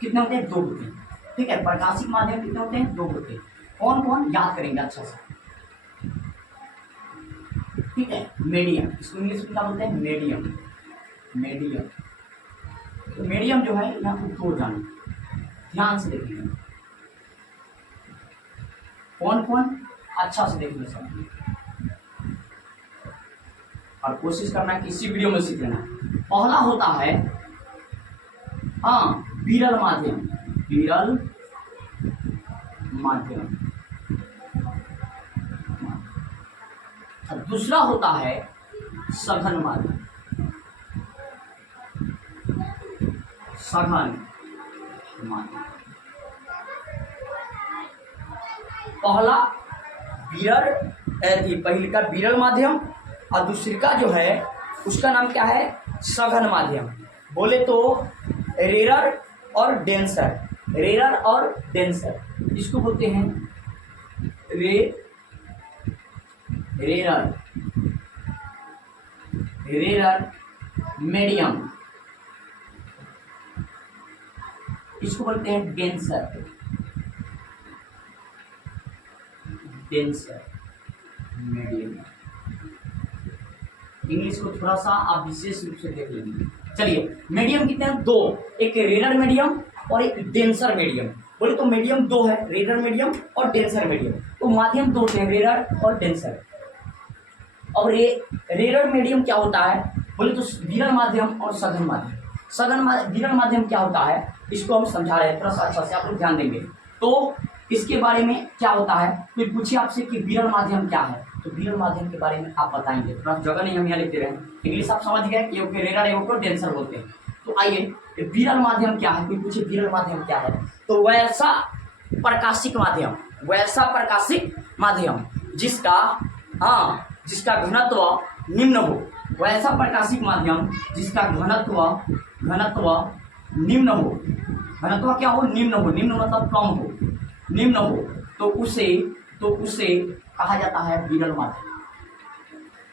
कितने होते हैं? 2 होते हैं। ठीक है, प्रकाशिक माध्यम कितने होते हैं? 2 होते हैं। कौन कौन? याद करेंगे अच्छा से। ठीक है, मीडियम, इसको इंग्लिश में क्या बोलते हैं? मीडियम। तो मीडियम जो है यहाँ पे 2 जाने, ध्यान से देखिए। कौन कौन? अच्छा से देखिए सब, और कोशिश करना कि इसी वीडियो में सीख लेना। पहला होता है विरल माध्यम। और दूसरा होता है सघन माध्यम। माध्यम। पहला विरल पहले का विरल माध्यम और दूसरी का जो है उसका नाम क्या है, सघन माध्यम। बोले तो रेरर और डेंसर, रेरर और डेंसर, इसको बोलते हैं रेरर मीडियम, इसको बोलते हैं डेंसर मीडियम। इंग्लिश को थोड़ा सा आप विशेष रूप से देख लेंगे। चलिए मीडियम कितने हैं, दो, एक रेरर मीडियम और एक डेंसर मीडियम। बोले तो मीडियम दो है, रेरर मीडियम और डेंसर मीडियम। तो माध्यम दो थे, रेरर और डेंसर। और रेरर मीडियम क्या होता है, बोले तो विरल माध्यम और सघन माध्यम। विरल माध्यम क्या होता है, इसको हम समझा रहे हैं, थोड़ा सा अच्छा से आप लोग ध्यान देंगे। तो इसके बारे में क्या होता है, कोई पूछे आपसे कि विरल माध्यम क्या है, तो विरल माध्यम के बारे में आप बताएंगे। थोड़ा जगह नहीं हम यहाँ लिख दे रहे हैं, इंग्लिश आप समझ गए कि रेरर एवं डेंसर बोलते हैं। तो आइए, विरल माध्यम क्या है, कोई पूछे विरल माध्यम क्या है, तो वैसा प्रकाशिक माध्यम जिसका घनत्व निम्न हो, वैसा प्रकाशिक माध्यम जिसका घनत्व निम्न हो। घनत्व क्या हो, निम्न हो, निम्न मतलब कम हो, निम्न हो, तो उसे कहा जाता है विरल माध्यम।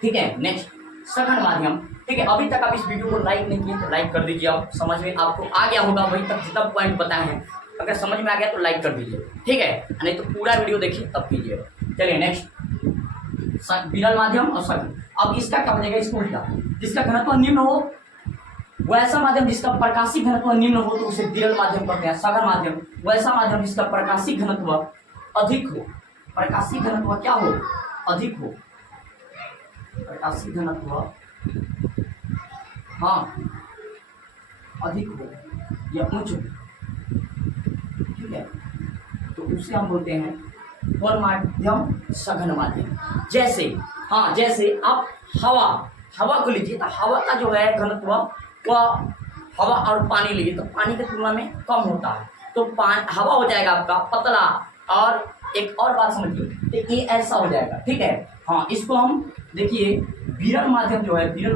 ठीक है, नेक्स्ट सघन माध्यम। ठीक है, अभी तक आप इस वीडियो को लाइक नहीं किए तो लाइक कर दीजिए। आप समझ में आपको आ गया होगा, वहीं तक जितना पॉइंट बताए हैं, अगर समझ में आ गया तो लाइक कर दीजिए। ठीक है, नहीं तो पूरा वीडियो देखिए तब कीजिए। चलिए नेक्स्ट, विरल माध्यम और सघन। अब इसका क्या हो जाएगा, इसको उल्टा, जिसका घनत्व निम्न हो वैसा माध्यम जिसका प्रकाशिक घनत्व निम्न हो तो उसे विरल माध्यम कहते हैं। सघन माध्यम वैसा माध्यम जिसका प्रकाशिक घनत्व अधिक हो। प्रकाशिक घनत्व क्या हो, अधिक हो, प्रकाशिक घनत्व अधिक हो या उच्च हो। ठीक है, तो उसे हम बोलते हैं कौन माध्यम, सघन माध्यम। जैसे आप हवा को लीजिए, तो हवा का जो है घनत्व वह हवा और पानी लीजिए तो पानी की तुलना में कम होता है, तो हवा हो जाएगा आपका पतला। और एक और बात समझिए, तो ये ऐसा हो जाएगा। ठीक है, हाँ, इसको हम देखिए विरल माध्यम जो है, विरल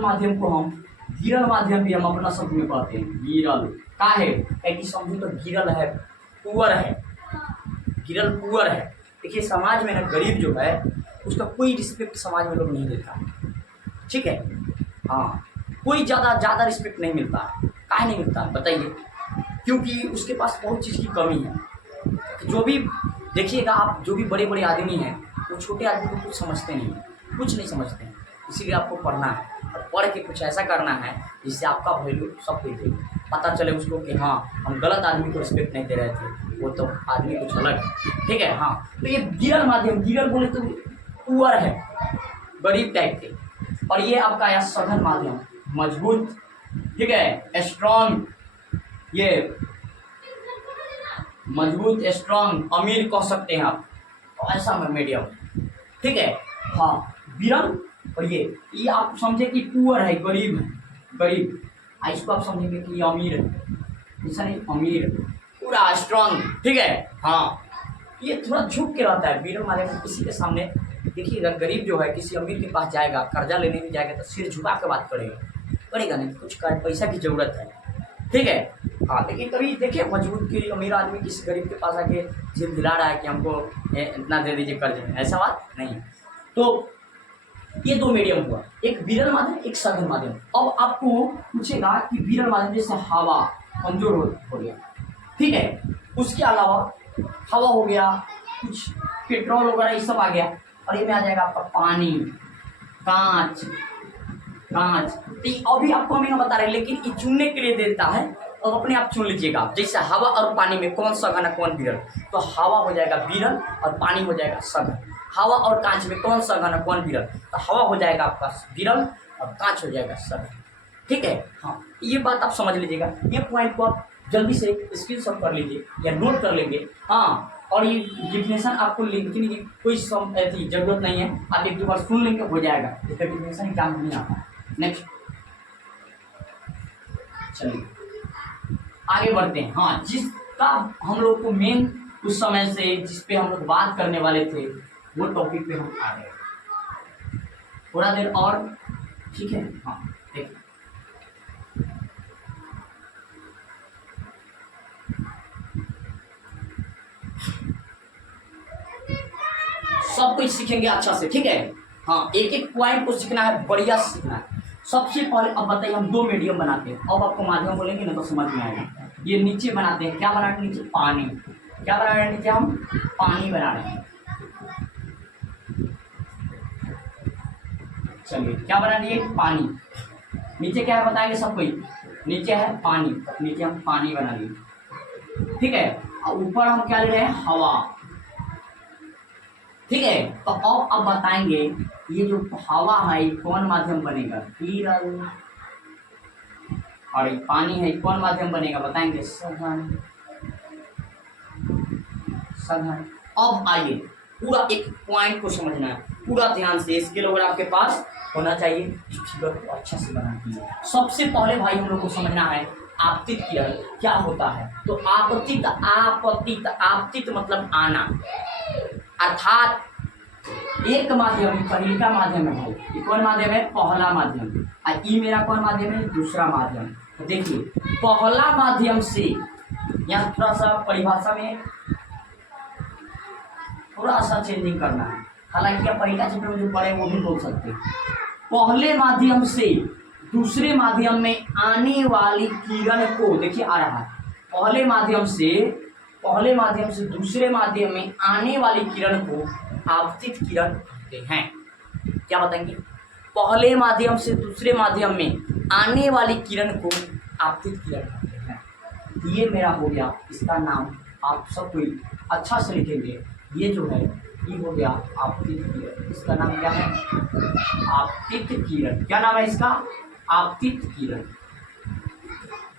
माध्यम भी हम अपना शब्द में पढ़ते हैं। विरल का है कि समझो तो गिरल है, पुअर है। देखिए समाज में ना गरीब जो है उसका कोई रिस्पेक्ट समाज में लोग नहीं देता। ठीक है, हाँ, कोई ज़्यादा रिस्पेक्ट नहीं मिलता। काहे नहीं मिलता बताइए, क्योंकि उसके पास बहुत चीज़ की कमी है। जो भी देखिएगा आप, जो भी बड़े बड़े आदमी हैं वो छोटे आदमी को कुछ समझते नहीं, कुछ नहीं समझते हैं। इसीलिए आपको पढ़ना है और पढ़ के कुछ ऐसा करना है जिससे आपका वैल्यू सब कुछ दे, पता चले उसको कि हाँ हम गलत आदमी को रिस्पेक्ट नहीं दे रहे थे, वो तो आदमी कुछ अलग है। ठीक है, हाँ, तो ये विरल माध्यम, विरल बोले तो पुअर है, गरीब टाइप के। और ये आपका आया सघन माध्यम, मजबूत, ठीक है, स्ट्रॉन्ग, ये मजबूत, स्ट्रॉन्ग, अमीर कह सकते हैं आप, तो ऐसा मीडियम। ठीक है, हाँ, विरल। और ये आप समझे कि पुअर है, गरीब। इसको आप समझेंगे कि अमीर है, ऐसा नहीं, अमीर, पूरा स्ट्रॉन्ग। ठीक है, हाँ, ये थोड़ा झुक के रहता है विरल माध्यम। किसी के सामने देखिएगा, गरीब जो है किसी अमीर के पास जाएगा, कर्जा लेने भी जाएगा तो सिर झुका के बात करेगा नहीं, कुछ पैसा की जरूरत है। ठीक है, हाँ, लेकिन कभी देखिए मजबूत की अमीर आदमी किसी गरीब के पास आके जिद दिला रहा है कि हमको इतना दे दीजिए कर्ज में, ऐसा बात नहीं। तो ये दो मीडियम हुआ, एक विरल माध्यम, एक सघन माध्यम। अब आपको पूछेगा कि विरल माध्यम जैसे हवा कमजोर हो गया, ठीक है, उसके अलावा हवा हो गया, कुछ पेट्रोल वगैरह ये सब आ गया, और ये में आ जाएगा आपका पानी, कांच। तो अभी आपको हमें बता रहे हैं, लेकिन ये चुनने के लिए देता है, और अपने आप चुन लीजिएगा। जैसे हवा और पानी में कौन सघन है कौन विरल, तो हवा हो जाएगा विरल और पानी हो जाएगा सघन। हवा और कांच में कौन सघन है कौन विरल, तो हवा हो जाएगा आपका विरल और कांच हो जाएगा सघन। ठीक है, हाँ, ये बात आप समझ लीजिएगा। ये पॉइंट को आप जल्दी से स्क्रीनशॉट कर लीजिए या नोट कर लेंगे। हाँ, और ये डिफिनेशन आपको लिखने की कोई जरूरत नहीं है, आप एक दो बार सुन लेंगे हो जाएगा, इसका डिफिनेशन एग्जाम नहीं आता। नेक्स्ट, चलिए आगे बढ़ते हैं। हाँ, तब हम लोग को मेन उस समय से जिस पे हम लोग बात करने वाले थे वो टॉपिक पे हम आ गए। थोड़ा देर और, ठीक है। हाँ देखिए, सब कुछ सीखेंगे अच्छा से, ठीक है। हाँ, एक एक पॉइंट को सीखना है, बढ़िया से सीखना है। सबसे पहले अब बताइए, हम दो मीडियम बनाते हैं। अब आपको माध्यम बोलेंगे ना तो समझ में आएगा। ये नीचे बनाते हैं, क्या बना रहे हैं नीचे? पानी। क्या बना रहे हैं नीचे? हम पानी बना रहे हैं। चलिए, क्या बना रही है? पानी। नीचे क्या है बताएंगे सब कोई? नीचे है पानी, नीचे हम पानी बना लिए, ठीक है। और ऊपर हम क्या ले रहे हैं? हवा, ठीक है। तो अब बताएंगे ये जो हवा है कौन माध्यम बनेगा? किरण। और पानी है कौन माध्यम बनेगा? बताएंगे सघन। सघन। अब आइए, पूरा एक पॉइंट को समझना है पूरा ध्यान से। स्केल वगैरह आपके पास होना चाहिए, फिगर को अच्छा से बनाती है। सबसे पहले भाई हम लोग को समझना है आपतित किरण क्या होता है। तो आपतित, आपतित, आपतित मतलब आना, अर्थात एक माध्यम, पहले का माध्यम है भाई। ये कौन माध्यम है? पहला माध्यम। और ई मेरा कौन माध्यम है? दूसरा माध्यम। तो देखिए, पहला माध्यम से, यहाँ थोड़ा सा परिभाषा में थोड़ा सा चेंजिंग करना है, हालांकि आप पहला चैप्टर में जो पढ़े वो भी बोल सकते हैं। पहले माध्यम से दूसरे माध्यम में आने वाली किरण को, देखिए आ रहा है, पहले माध्यम से दूसरे माध्यम में आने वाली किरण को आपतित किरण कहते हैं। क्या बताएंगे? पहले माध्यम से दूसरे माध्यम में आने वाली किरण को आपतित किरण कहते हैं। ये मेरा हो गया, इसका नाम आप सब कोई अच्छा से लिखेंगे। ये जो है ये हो गया आपतित किरण। इसका नाम क्या है? आपतित किरण। क्या नाम है इसका? आपतित किरण।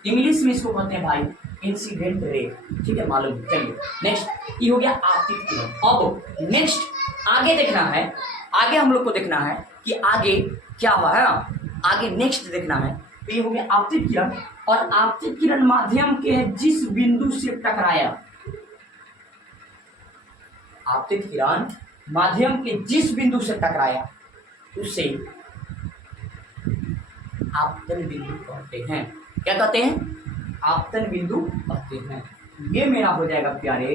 इंग्लिश में इसको कहते हैं भाई इंसिडेंट रे, ठीक है, मालूम। चलिए नेक्स्ट, ये हो गया आपतित किरण। अब नेक्स्ट आगे देखना है, आगे हम लोग को देखना है कि आगे क्या हुआ है ना, आगे नेक्स्ट देखना है। तो ये हो गया आपतित किरण। और आपतित किरण माध्यम के जिस बिंदु से टकराया, आपतित किरण माध्यम के जिस बिंदु से टकराया उसे आपतन बिंदु कहते हैं। क्या कहते हैं? आपतन बिंदु कहते हैं। ये मेरा हो जाएगा प्यारे,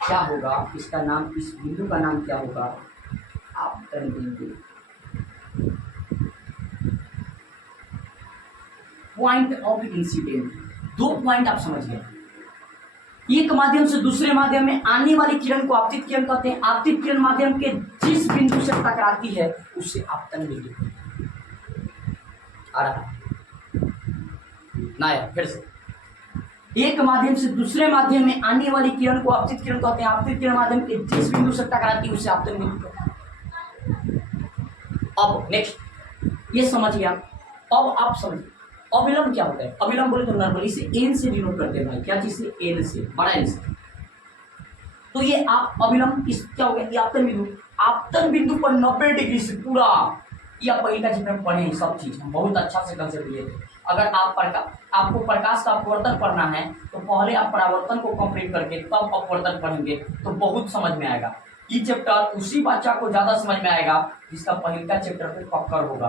क्या होगा इसका नाम? इस बिंदु का नाम क्या होगा? आपतन बिंदु। पॉइंट ऑफ इंसिडेंट, दो पॉइंट आप समझ गए। एक माध्यम से दूसरे माध्यम में आने वाली किरण को आपतित किरण कहते हैं। आपतित किरण माध्यम के जिस बिंदु से टकराती है उससे आपतन बिंदु कहते हैं। आ रहा है ना यार? फिर से, एक माध्यम से दूसरे माध्यम में आने वाली किरण को आपतित किरण कहते हैं। आपतित किरण माध्यम के जिस बिंदु से टकराती है उसे आपतन बिंदु कहते हैं। अब नेक्स्ट ये समझ गया। अब आप समझिए अविलंब क्या होता है। अविलंब बोले तो नॉर्मली से एन से डिनोट करते हैं भाई। क्या चीज से? एन से, बड़ा एन से। तो ये आप अविलंब इस क्या हो गया? ये आपतन बिंदु। आपतन बिंदु पर 90 डिग्री से पूरा, ये आप पहले का चैप्टर पढ़े हैं, सब चीज हम बहुत अच्छा से कंसेप्ट लिए थे। अगर आपको प्रकाश का अपवर्तन पढ़ना है तो पहले आप परावर्तन को कंप्लीट करके तब अपवर्तन पढ़ेंगे तो बहुत समझ में आएगा। ये चैप्टर उसी बच्चा को ज्यादा समझ में आएगा जिसका पहले का चैप्टर पे पकड़ होगा,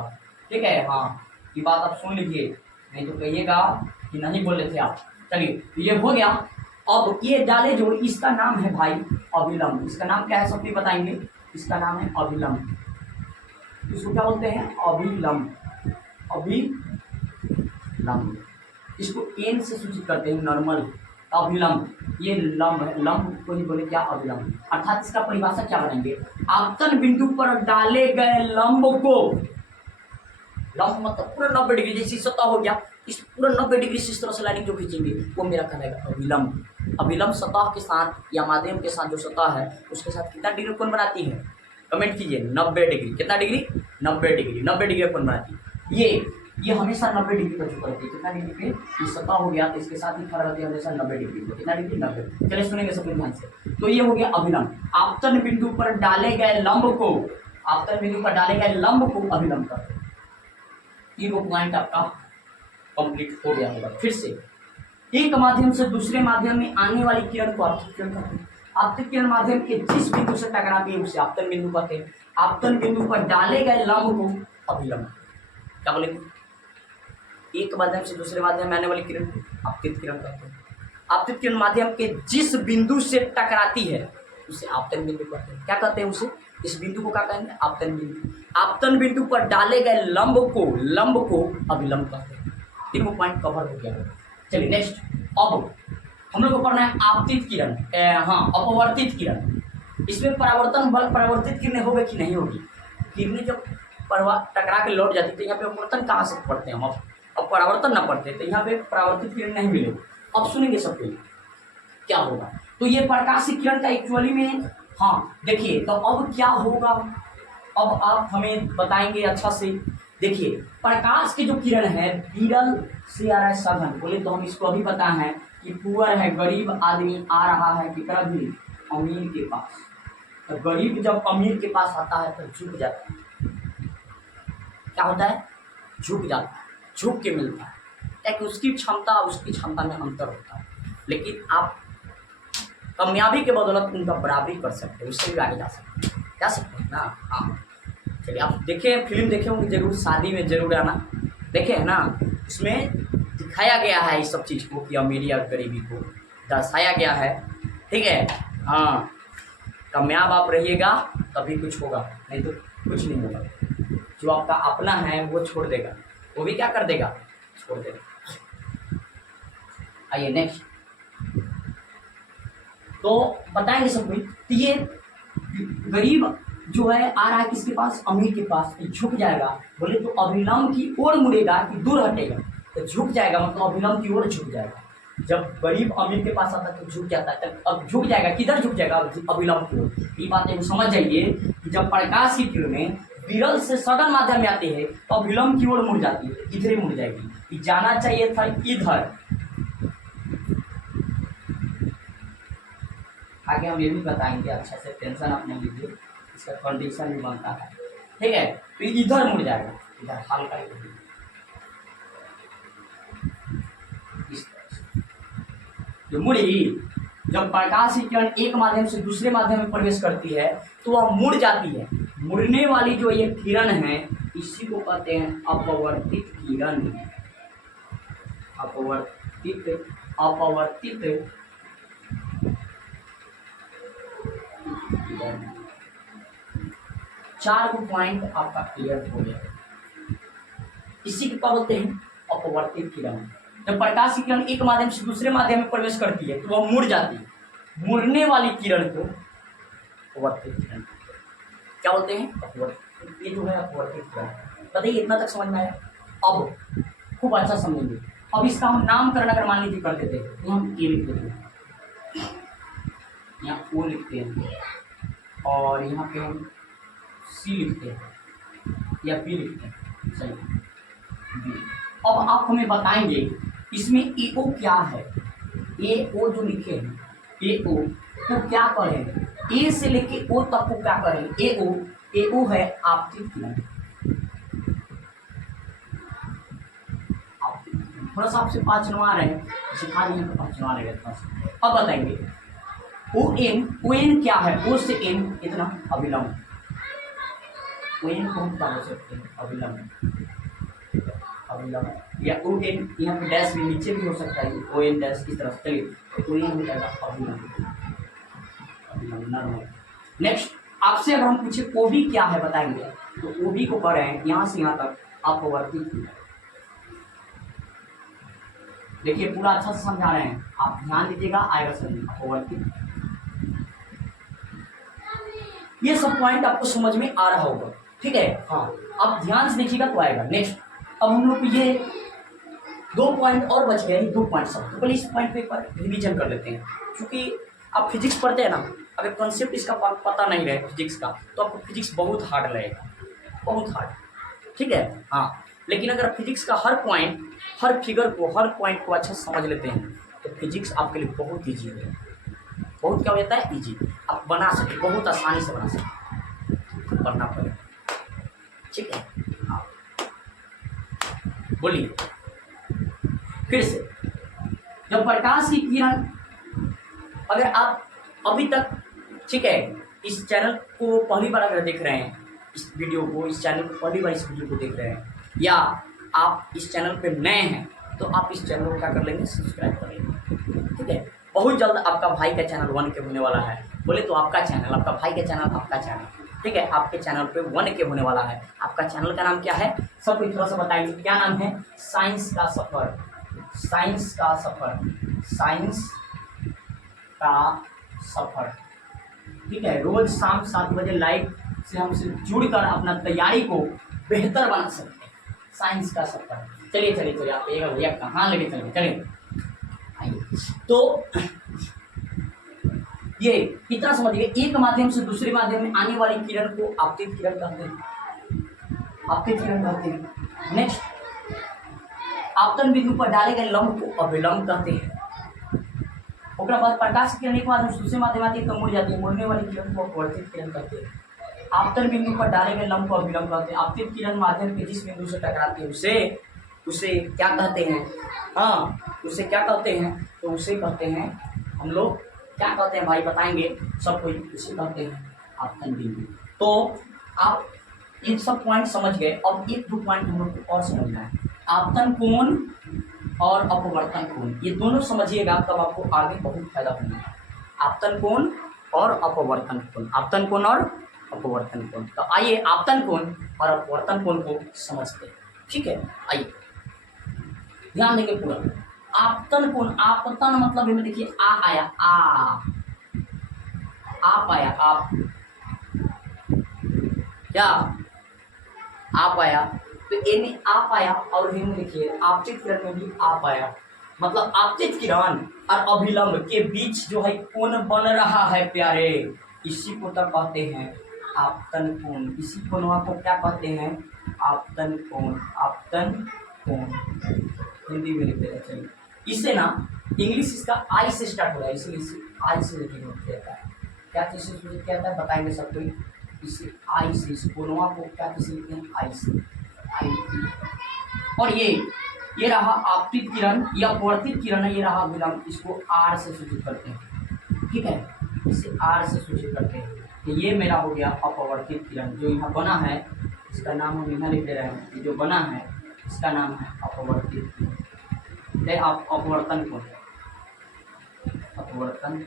ठीक है। हाँ, ये बात आप सुन लीजिए, नहीं तो कहिएगा कि नहीं बोल रहे थे आप। चलिए, ये हो गया। अब ये डाले जो, इसका नाम है भाई अविलंब। इसका नाम क्या है? सब भी बताएंगे। इसका नाम है अविलंब। इसको क्या बोलते हैं? अविलंब। अविलंब, इसको एन से सूचित करते हैं, नॉर्मल अविलंब। ये लंब है, लंब को ही बोले क्या? अविलंब। अर्थात इसका परिभाषा क्या बनाएंगे? आपतन बिंदु पर डाले गए लंब को, लंब मतलब पूरा 90 डिग्री, जैसी सतह हो गया, इस पूरा 90 डिग्री से इस तरह से लाइनिंग जो खींचेंगे वो मेरा कहलाएगा अविलंब। अविलंब सतह के साथ या माध्यम के साथ जो सतह है उसके साथ कितना डिग्री कोण बनाती है? कमेंट कीजिए। 90 डिग्री। कितना डिग्री? 90 डिग्री। 90 डिग्री कोण बनाती है। ये हमेशा 90 डिग्री पर झुक रहती है। कितना डिग्री पे? ये सतह हो गया तो इसके साथ ही खड़ा रहती है हमेशा 90 डिग्री पे। कितना डिग्री? 90। चलिए सुनेंगे सब ध्यान से। तो ये हो गया अविलंब। आपतन बिंदु पर डाले गए लंब को, आपतन बिंदु पर डाले गए लंब को अविलंब करते हैं। ये वो पॉइंट आपका कंप्लीट हो गया होगा। फिर से एक माध्यम से दूसरे माध्यम में आने वाली किरण को आपतित किरण कहते हैं। आपतित किरण माध्यम के जिस बिंदु से टकराती है उसे आपतन बिंदु कहते हैं। आपतन बिंदु पर डाले गए लंब को अभिलंब, क्या बोलेंगे? एक माध्यम से दूसरे माध्यम में आने वाली किरण को आपतित किरण कहते हैं। आपतित किरण माध्यम के जिस बिंदु से टकराती है उसे आपतन बिंदु कहते हैं। क्या कहते हैं उसे? इस बिंदु को क्या कहेंगे? आपतन बिंदु। आपतन बिंदु पर डाले गए लंब को अभिलंब कहते हैं। तीनों पॉइंट कवर हो गया। चलिए नेक्स्ट, अब हम लोग को पढ़ना है आपतित किरण, अपवर्तित किरण। इसमें परावर्तन बल परावर्तित किरणें होगी कि नहीं होगी? किरणें जब टकरा के लौट जाती तो यहाँ पे अपवर्तन कहाँ से पढ़ते हैं हम? अब परावर्तन ना पढ़ते तो यहाँ पे परावर्तित किरण नहीं मिलेगी। अब सुनेंगे सब कोई क्या होगा। तो ये प्रकाश किरण का एक्चुअली में, देखिए तो अब क्या होगा, अब आप हमें बताएंगे अच्छा से। देखिए प्रकाश की जो किरण है विरल से आ रहा है सघन, बोले तो हम इसको अभी पता है कि पुअर है, गरीब आदमी आ रहा है कितना भी अमीर के पास। तो गरीब जब अमीर के पास आता है तो झुक जाता है। क्या होता है? झुक जाता है, झुक के मिलता है। एक उसकी क्षमता में अंतर होता है, लेकिन आप कामयाबी के बदौलत उनका बराबरी कर सकते हो, उससे भी आगे जा सकते हैं ना। हाँ चलिए, आप देखे फिल्म देखे होंगे जरूर, शादी में जरूर आना, देखे है ना। उसमें दिखाया गया है इस सब चीज़ को कि अमीरी और गरीबी को दर्शाया गया है। ठीक है, हाँ कामयाब आप रहिएगा तभी कुछ होगा, नहीं तो कुछ नहीं होगा। जो आपका अपना है वो छोड़ देगा, वो भी क्या कर देगा? छोड़ देगा। आइए नेक्स्ट, तो बताएंगे सब कुछ। तो ये गरीब जो है आ रहा है किसके पास? अमीर के पास। झुक जाएगा, बोले तो अभिलंब की ओर मुड़ेगा कि दूर हटेगा? तो झुक जाएगा, मतलब अभिलंब की ओर झुक जाएगा। जब गरीब अमीर के पास आता है तो झुक जाता है, तब अब झुक जाएगा, किधर झुक जाएगा? अभिलंब की ओर। ये बात एक समझ जाइए कि जब प्रकाश की किरणें विरल से सघन माध्यम में आती है तो अभिलंब की ओर मुड़ जाती है, इधर ही मुड़ जाएगी। जाना चाहिए था इधर। आगे हम ये भी बताएंगे, अच्छा से टेंशन आप नहीं लीजिए, इसका कंडीशन भी बनता है। ठीक है, तो इधर मुड़ जाएगा, इधर हल्का जो मुड़ी। जब प्रकाश की किरण एक माध्यम से दूसरे माध्यम में प्रवेश करती है तो वह मुड़ जाती है। मुड़ने वाली जो ये किरण है इसी को कहते हैं अपवर्तित किरण। अपवर्तित चार को पॉइंट आपका क्लियर हो गया। इसी को क्या बोलते हैं? अपवर्तित किरण। जब प्रकाश की किरण एक माध्यम से दूसरे माध्यम में प्रवेश करती है तो वह मुड़ जाती है। मुड़ने वाली किरण को अपवर्तित किरण क्या बोलते हैं? अपवर्तित। ये जो है अपवर्तित किरण। बताइए इतना तक समझ में आया? अब खूब अच्छा समझेंगे। अब इसका हम नामकरण अगर मान लीजिए कर देते हैं तो हम ए लिख देते हैं, यहाँ ओ लिखते हैं, और यहाँ पे हम सी लिखते हैं या बी लिखते हैं। चलिए बी। अब आप हमें बताएंगे इसमें ए ओ क्या है? ए ओ जो लिखे हैं ए ओ तो क्या करें? ए से लेके ओ तक को क्या करें? ए ओ है आपतित किरण। थोड़ा सा आपसे पाँचवा रहे सिखा दिए, पाँचवा रहेगा। अब बताएंगे ओ एन क्या है? ओ से एन इतना अभिलंब। ओ एन को हम क्या बोल सकते हैं? अभिलंब या ओ एन, यहाँ पे डैश भी नीचे भी हो सकता है, ओ एन डैश इस तरफ। चलिए ओ एन हो जाएगा अभिलंब। नेक्स्ट, आपसे अगर हम पूछे ओ बी क्या है बताएंगे, तो ओ बी को पढ़ें यहाँ से यहाँ तक अपवर्तित किरण। देखिए पूरा अच्छा से समझा रहे हैं, आप ध्यान दीजिएगा, आएगा समझ। अपवर्तित, ये सब पॉइंट आपको समझ में आ रहा होगा। ठीक है, हाँ अब ध्यान से देखिएगा तो आएगा। नेक्स्ट, अब हम लोग ये 2 पॉइंट और बच गए, 2 पॉइंट सब। तो पहले इस पॉइंट पे एक बार रिविजन कर लेते हैं, क्योंकि आप फिजिक्स पढ़ते हैं ना, अगर कॉन्सेप्ट इसका पता नहीं रहे फिजिक्स का तो आपको फिजिक्स बहुत हार्ड लगेगा, बहुत हार्ड। ठीक है, हाँ लेकिन अगर फिजिक्स का हर पॉइंट, हर फिगर को, हर पॉइंट को अच्छा समझ लेते हैं तो फिजिक्स आपके लिए बहुत ईजी है। बहुत क्या हो जाता है? ईजी। आप बना सकते, बहुत आसानी से बना सकते, पढ़ना पड़ेगा। ठीक है, हाँ बोलिए फिर से। जब प्रकाश की किरण, अगर आप अभी तक, ठीक है, इस चैनल को पहली बार अगर देख रहे हैं, इस वीडियो को, इस चैनल को पहली बार इस वीडियो को देख रहे हैं, या आप इस चैनल पे नए हैं, तो आप इस चैनल को क्या कर लेंगे, सब्सक्राइब कर लेंगे। ठीक है, बहुत जल्द आपका भाई का चैनल 1K होने वाला है। बोले तो आपका चैनल, आपका भाई का चैनल, आपका चैनल, ठीक है, आपके चैनल पे 1K होने वाला है। आपका चैनल का नाम क्या है, सब कुछ थोड़ा सा बताएंगे। क्या नाम है, साइंस का सफर, साइंस का सफर, साइंस का सफर। ठीक है, रोज शाम 7 बजे लाइव से हमसे जुड़कर अपना तैयारी को बेहतर बना सकते हैं। साइंस का सफर। चलिए चलिए चलिए, आप एक भैया कहाँ लगे, चलिए चलिए आइए। तो ये इतना समझिए, एक माध्यम से दूसरे माध्यम में आने वाली किरण को आपतित किरण कहते हैं, आपतित किरण कहते हैं। नेक्स्ट, आपतन बिंदु पर डाले गए लंब को अभिलंब कहते हैं। उसके बाद प्रकाश की किरण एक माध्यम से दूसरे माध्यम आती है तो मुड़ जाती है, मुड़ने वाली किरण को अपवर्तित किरण कहते हैं। आपतन बिंदु पर डाले गए लंब को अभिलंब कहते हैं। आपतित किरण माध्यम के जिस बिंदु से टकराती है उसे क्या कहते हैं, हाँ उसे क्या कहते हैं, तो उसे कहते हैं हम लोग, क्या कहते हैं भाई बताएंगे सब कोई, उसे कहते हैं आपतन बिंदु। तो आप इन सब पॉइंट समझ गए। अब एक दो पॉइंट हम लोग को और समझना है, आपतन कोण और अपवर्तन कोण, ये दोनों समझिएगा, तब आपको आगे बहुत फायदा होगा। आपतन कोण और अपवर्तन कोण, आपतन कोण और अपवर्तन कोण। तो आइए आपतन कोण और अपवर्तन कोण को समझते हैं। ठीक है, आइए ध्यान देंगे पूरा। आपतन कोण, आपतन मतलब में देखिए आ आया, आप आया, आप क्या आप आया, तो ए में आप आया और हे में देखिए आपतित किरण में भी आप आया। मतलब आपतित किरण और अभिलंब के बीच जो है कोण बन रहा है प्यारे, इसी को तब कहते हैं आपतन कोण। इसी कोण को क्या कहते हैं, आपतन कोण, आपतन कोण। हिंदी में लिखते हैं, चलिए इससे ना इंग्लिश इसका आई से स्टार्ट हो रहा है, इसलिए इसे आई से लिखा जाता है। क्या चीज से कहता है बताएंगे सब कोई, इसे आई से, इस कोणवा को क्या किसी लिखते हैं, आई से, आई। और ये रहा आपतित किरण या अपवर्तित किरण है, ये रहा अभिलंब, इसको आर से सूचित करते हैं। ठीक है, इसे आर से सूचित करते हैं। तो ये मेरा हो गया अपवर्तित किरण, जो यहाँ बना है इसका नाम हम यहाँ लिख दे रहे हैं, जो बना है इसका नाम है अपवर्तित किरण, आप अपवर्तन कोण, अपवर्तन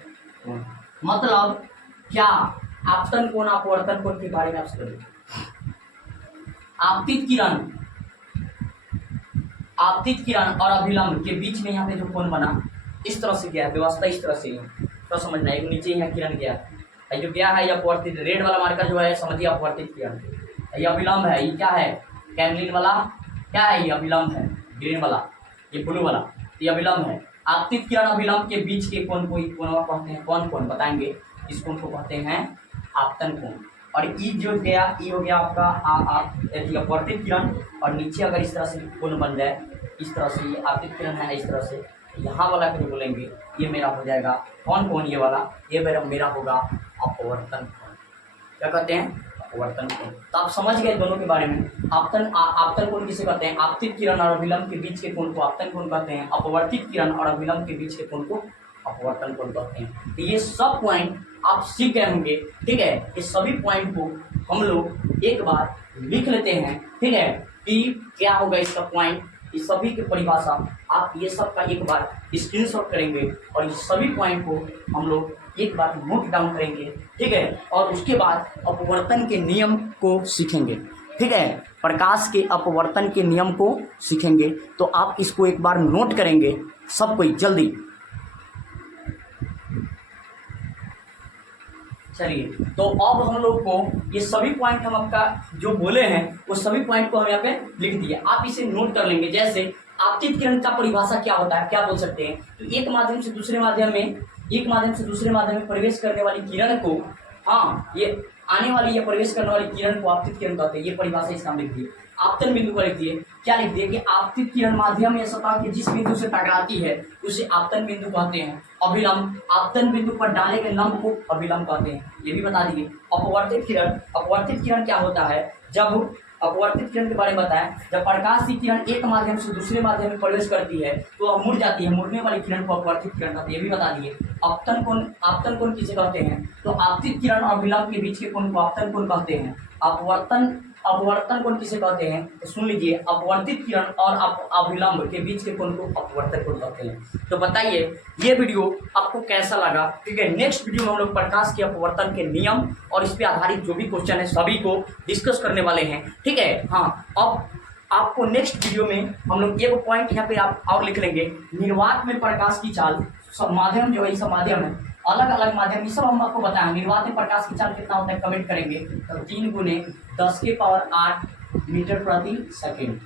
कोण। मतलब क्या, आपतन कोण अपवर्तन कोण के बारे में आपसे करेंगे। आपतित किरण और अभिलंब के बीच में यहाँ पे जो कोण बना, इस तरह से गया है व्यवस्था, इस तरह से तो समझना, एक नीचे यहाँ किरण गया, जो गया है ये अपवर्तित, रेड वाला मार्कर जो है समझिए अपवर्तित किरण, ये अभिलंब है, ये क्या है कैमलिन वाला, क्या है ये अभिलंब है, ग्रीन वाला, ये ब्लू वाला, ये अभिलंब है। आपतित किरण अभिलंब के बीच के कोण को कोण कहते हैं, कौन कोण बताएंगे, इस कोण को कहते हैं आपतन कोण। और ई जो गया, ई हो गया आपका अपवर्तित किरण, और नीचे अगर इस तरह से कोण बन जाए, इस तरह से ये आपतित किरण है, इस तरह से यहाँ वाला जो बोलेंगे ये मेरा हो जाएगा कौन कोण, ये वाला, ये मेरा होगा अपवर्तन कोण। क्या कहते हैं, अपवर्तन कोण। तो आप समझ गए दोनों के बारे में। आपतन कोण किसे कहते हैं, आपतित किरण और अभिलंब के बीच के कोण को आपतन कोण कहते हैं, अपवर्तित किरण और अभिलंब के बीच के कोण को अपवर्तन कोण कहते हैं। तो ये सब पॉइंट आप सीख गए होंगे। ठीक है, ये सभी पॉइंट को हम लोग एक बार लिख लेते हैं। ठीक है, कि क्या होगा इसका पॉइंट, इस सभी की परिभाषा आप ये सब का एक बार स्क्रीनशॉट करेंगे और इस सभी पॉइंट को हम लोग एक बार नोट डाउन करेंगे। ठीक है, और उसके बाद अपवर्तन के नियम को सीखेंगे। ठीक है, प्रकाश के अपवर्तन के नियम को सीखेंगे। तो आप इसको एक बार नोट करेंगे सब कोई जल्दी। चलिए, तो अब हम लोग को ये सभी पॉइंट हम आपका जो बोले हैं वो सभी पॉइंट को हम यहाँ पे लिख दिए, आप इसे नोट कर लेंगे। जैसे आपतित किरण का परिभाषा क्या होता है, क्या बोल सकते हैं, तो एक माध्यम से दूसरे माध्यम में प्रवेश करने वाली किरण को, हाँ ये आने वाली या प्रवेश करने वाली किरण को आपतित किरण कहते हैं। ये परिभाषा इसका लिख दिए। आपतन बिंदु को लिख दिए, क्या लिख दिए कि आपतित किरण माध्यम या सतह के जिस बिंदु से टकराती है उसे आपतन बिंदु कहते हैं। अभिलंब, आपतन बिंदु पर डाले गए लंब को अभिलंब कहते हैं, ये भी बता दीजिए। अपवर्तित किरण क्या होता है, जब अपवर्तित किरण के बारे में बताया। जब प्रकाश की किरण एक माध्यम से दूसरे माध्यम में प्रवेश करती है तो वह मुड़ जाती है, मुड़ने वाली किरण को अपवर्तित किरण कहते हैं, ये भी बता दिए। आपतन कोण किसे कहते हैं? तो आपतित किरण और विलंब के बीच के कोण को आपतन कोण कहते हैं। अपवर्तन कोण किसे कहते हैं? तो सुन लीजिए, अपवर्तित किरण और अभिलंब के बीच के कोण को अपवर्तन कोण कहते हैं। तो बताइए ये वीडियो आपको कैसा लगा? ठीक है, नेक्स्ट वीडियो में हम लोग प्रकाश के अपवर्तन के नियम और इस पे आधारित जो भी क्वेश्चन है सभी को डिस्कस करने वाले हैं। ठीक है, हाँ, अब आपको नेक्स्ट वीडियो में हम लोग एक पॉइंट यहाँ पे आप और लिख लेंगे, निर्वात में प्रकाश की चाल। सब माध्यम जो है, सब माध्यम है, अलग अलग माध्यम, ये सब हम आपको बताएं। निर्वात में प्रकाश की चाल कितना होता है कमेंट करेंगे। तो 3 × 10⁸ मीटर प्रति सेकेंड।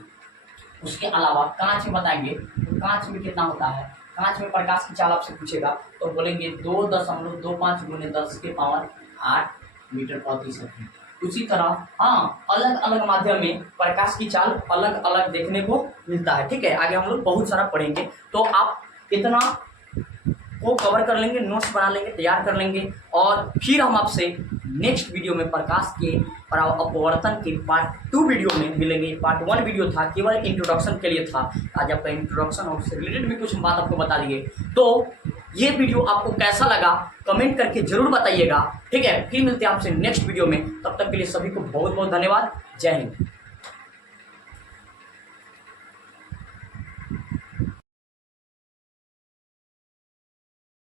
उसके अलावा कांच में बताएंगे, तो कांच में कितना होता है, कांच में प्रकाश की चाल आपसे पूछेगा तो बोलेंगे 2.25 × 10⁸ मीटर प्रति सेकेंड। उसी तरह हाँ, अलग अलग माध्यम में प्रकाश की चाल अलग अलग देखने को मिलता है। ठीक है, आगे हम लोग बहुत सारा पढ़ेंगे, तो आप इतना को कवर कर लेंगे, नोट्स बना लेंगे, तैयार कर लेंगे, और फिर हम आपसे नेक्स्ट वीडियो में प्रकाश के अपवर्तन के पार्ट 2 वीडियो में मिलेंगे। पार्ट 1 वीडियो था, केवल इंट्रोडक्शन के लिए था। आज आपका इंट्रोडक्शन और उससे रिलेटेड भी कुछ बात आपको बता दिए। तो ये वीडियो आपको कैसा लगा कमेंट करके जरूर बताइएगा। ठीक है, फिर मिलते हैं आपसे नेक्स्ट वीडियो में, तब तक के लिए सभी को बहुत बहुत धन्यवाद। जय हिंद।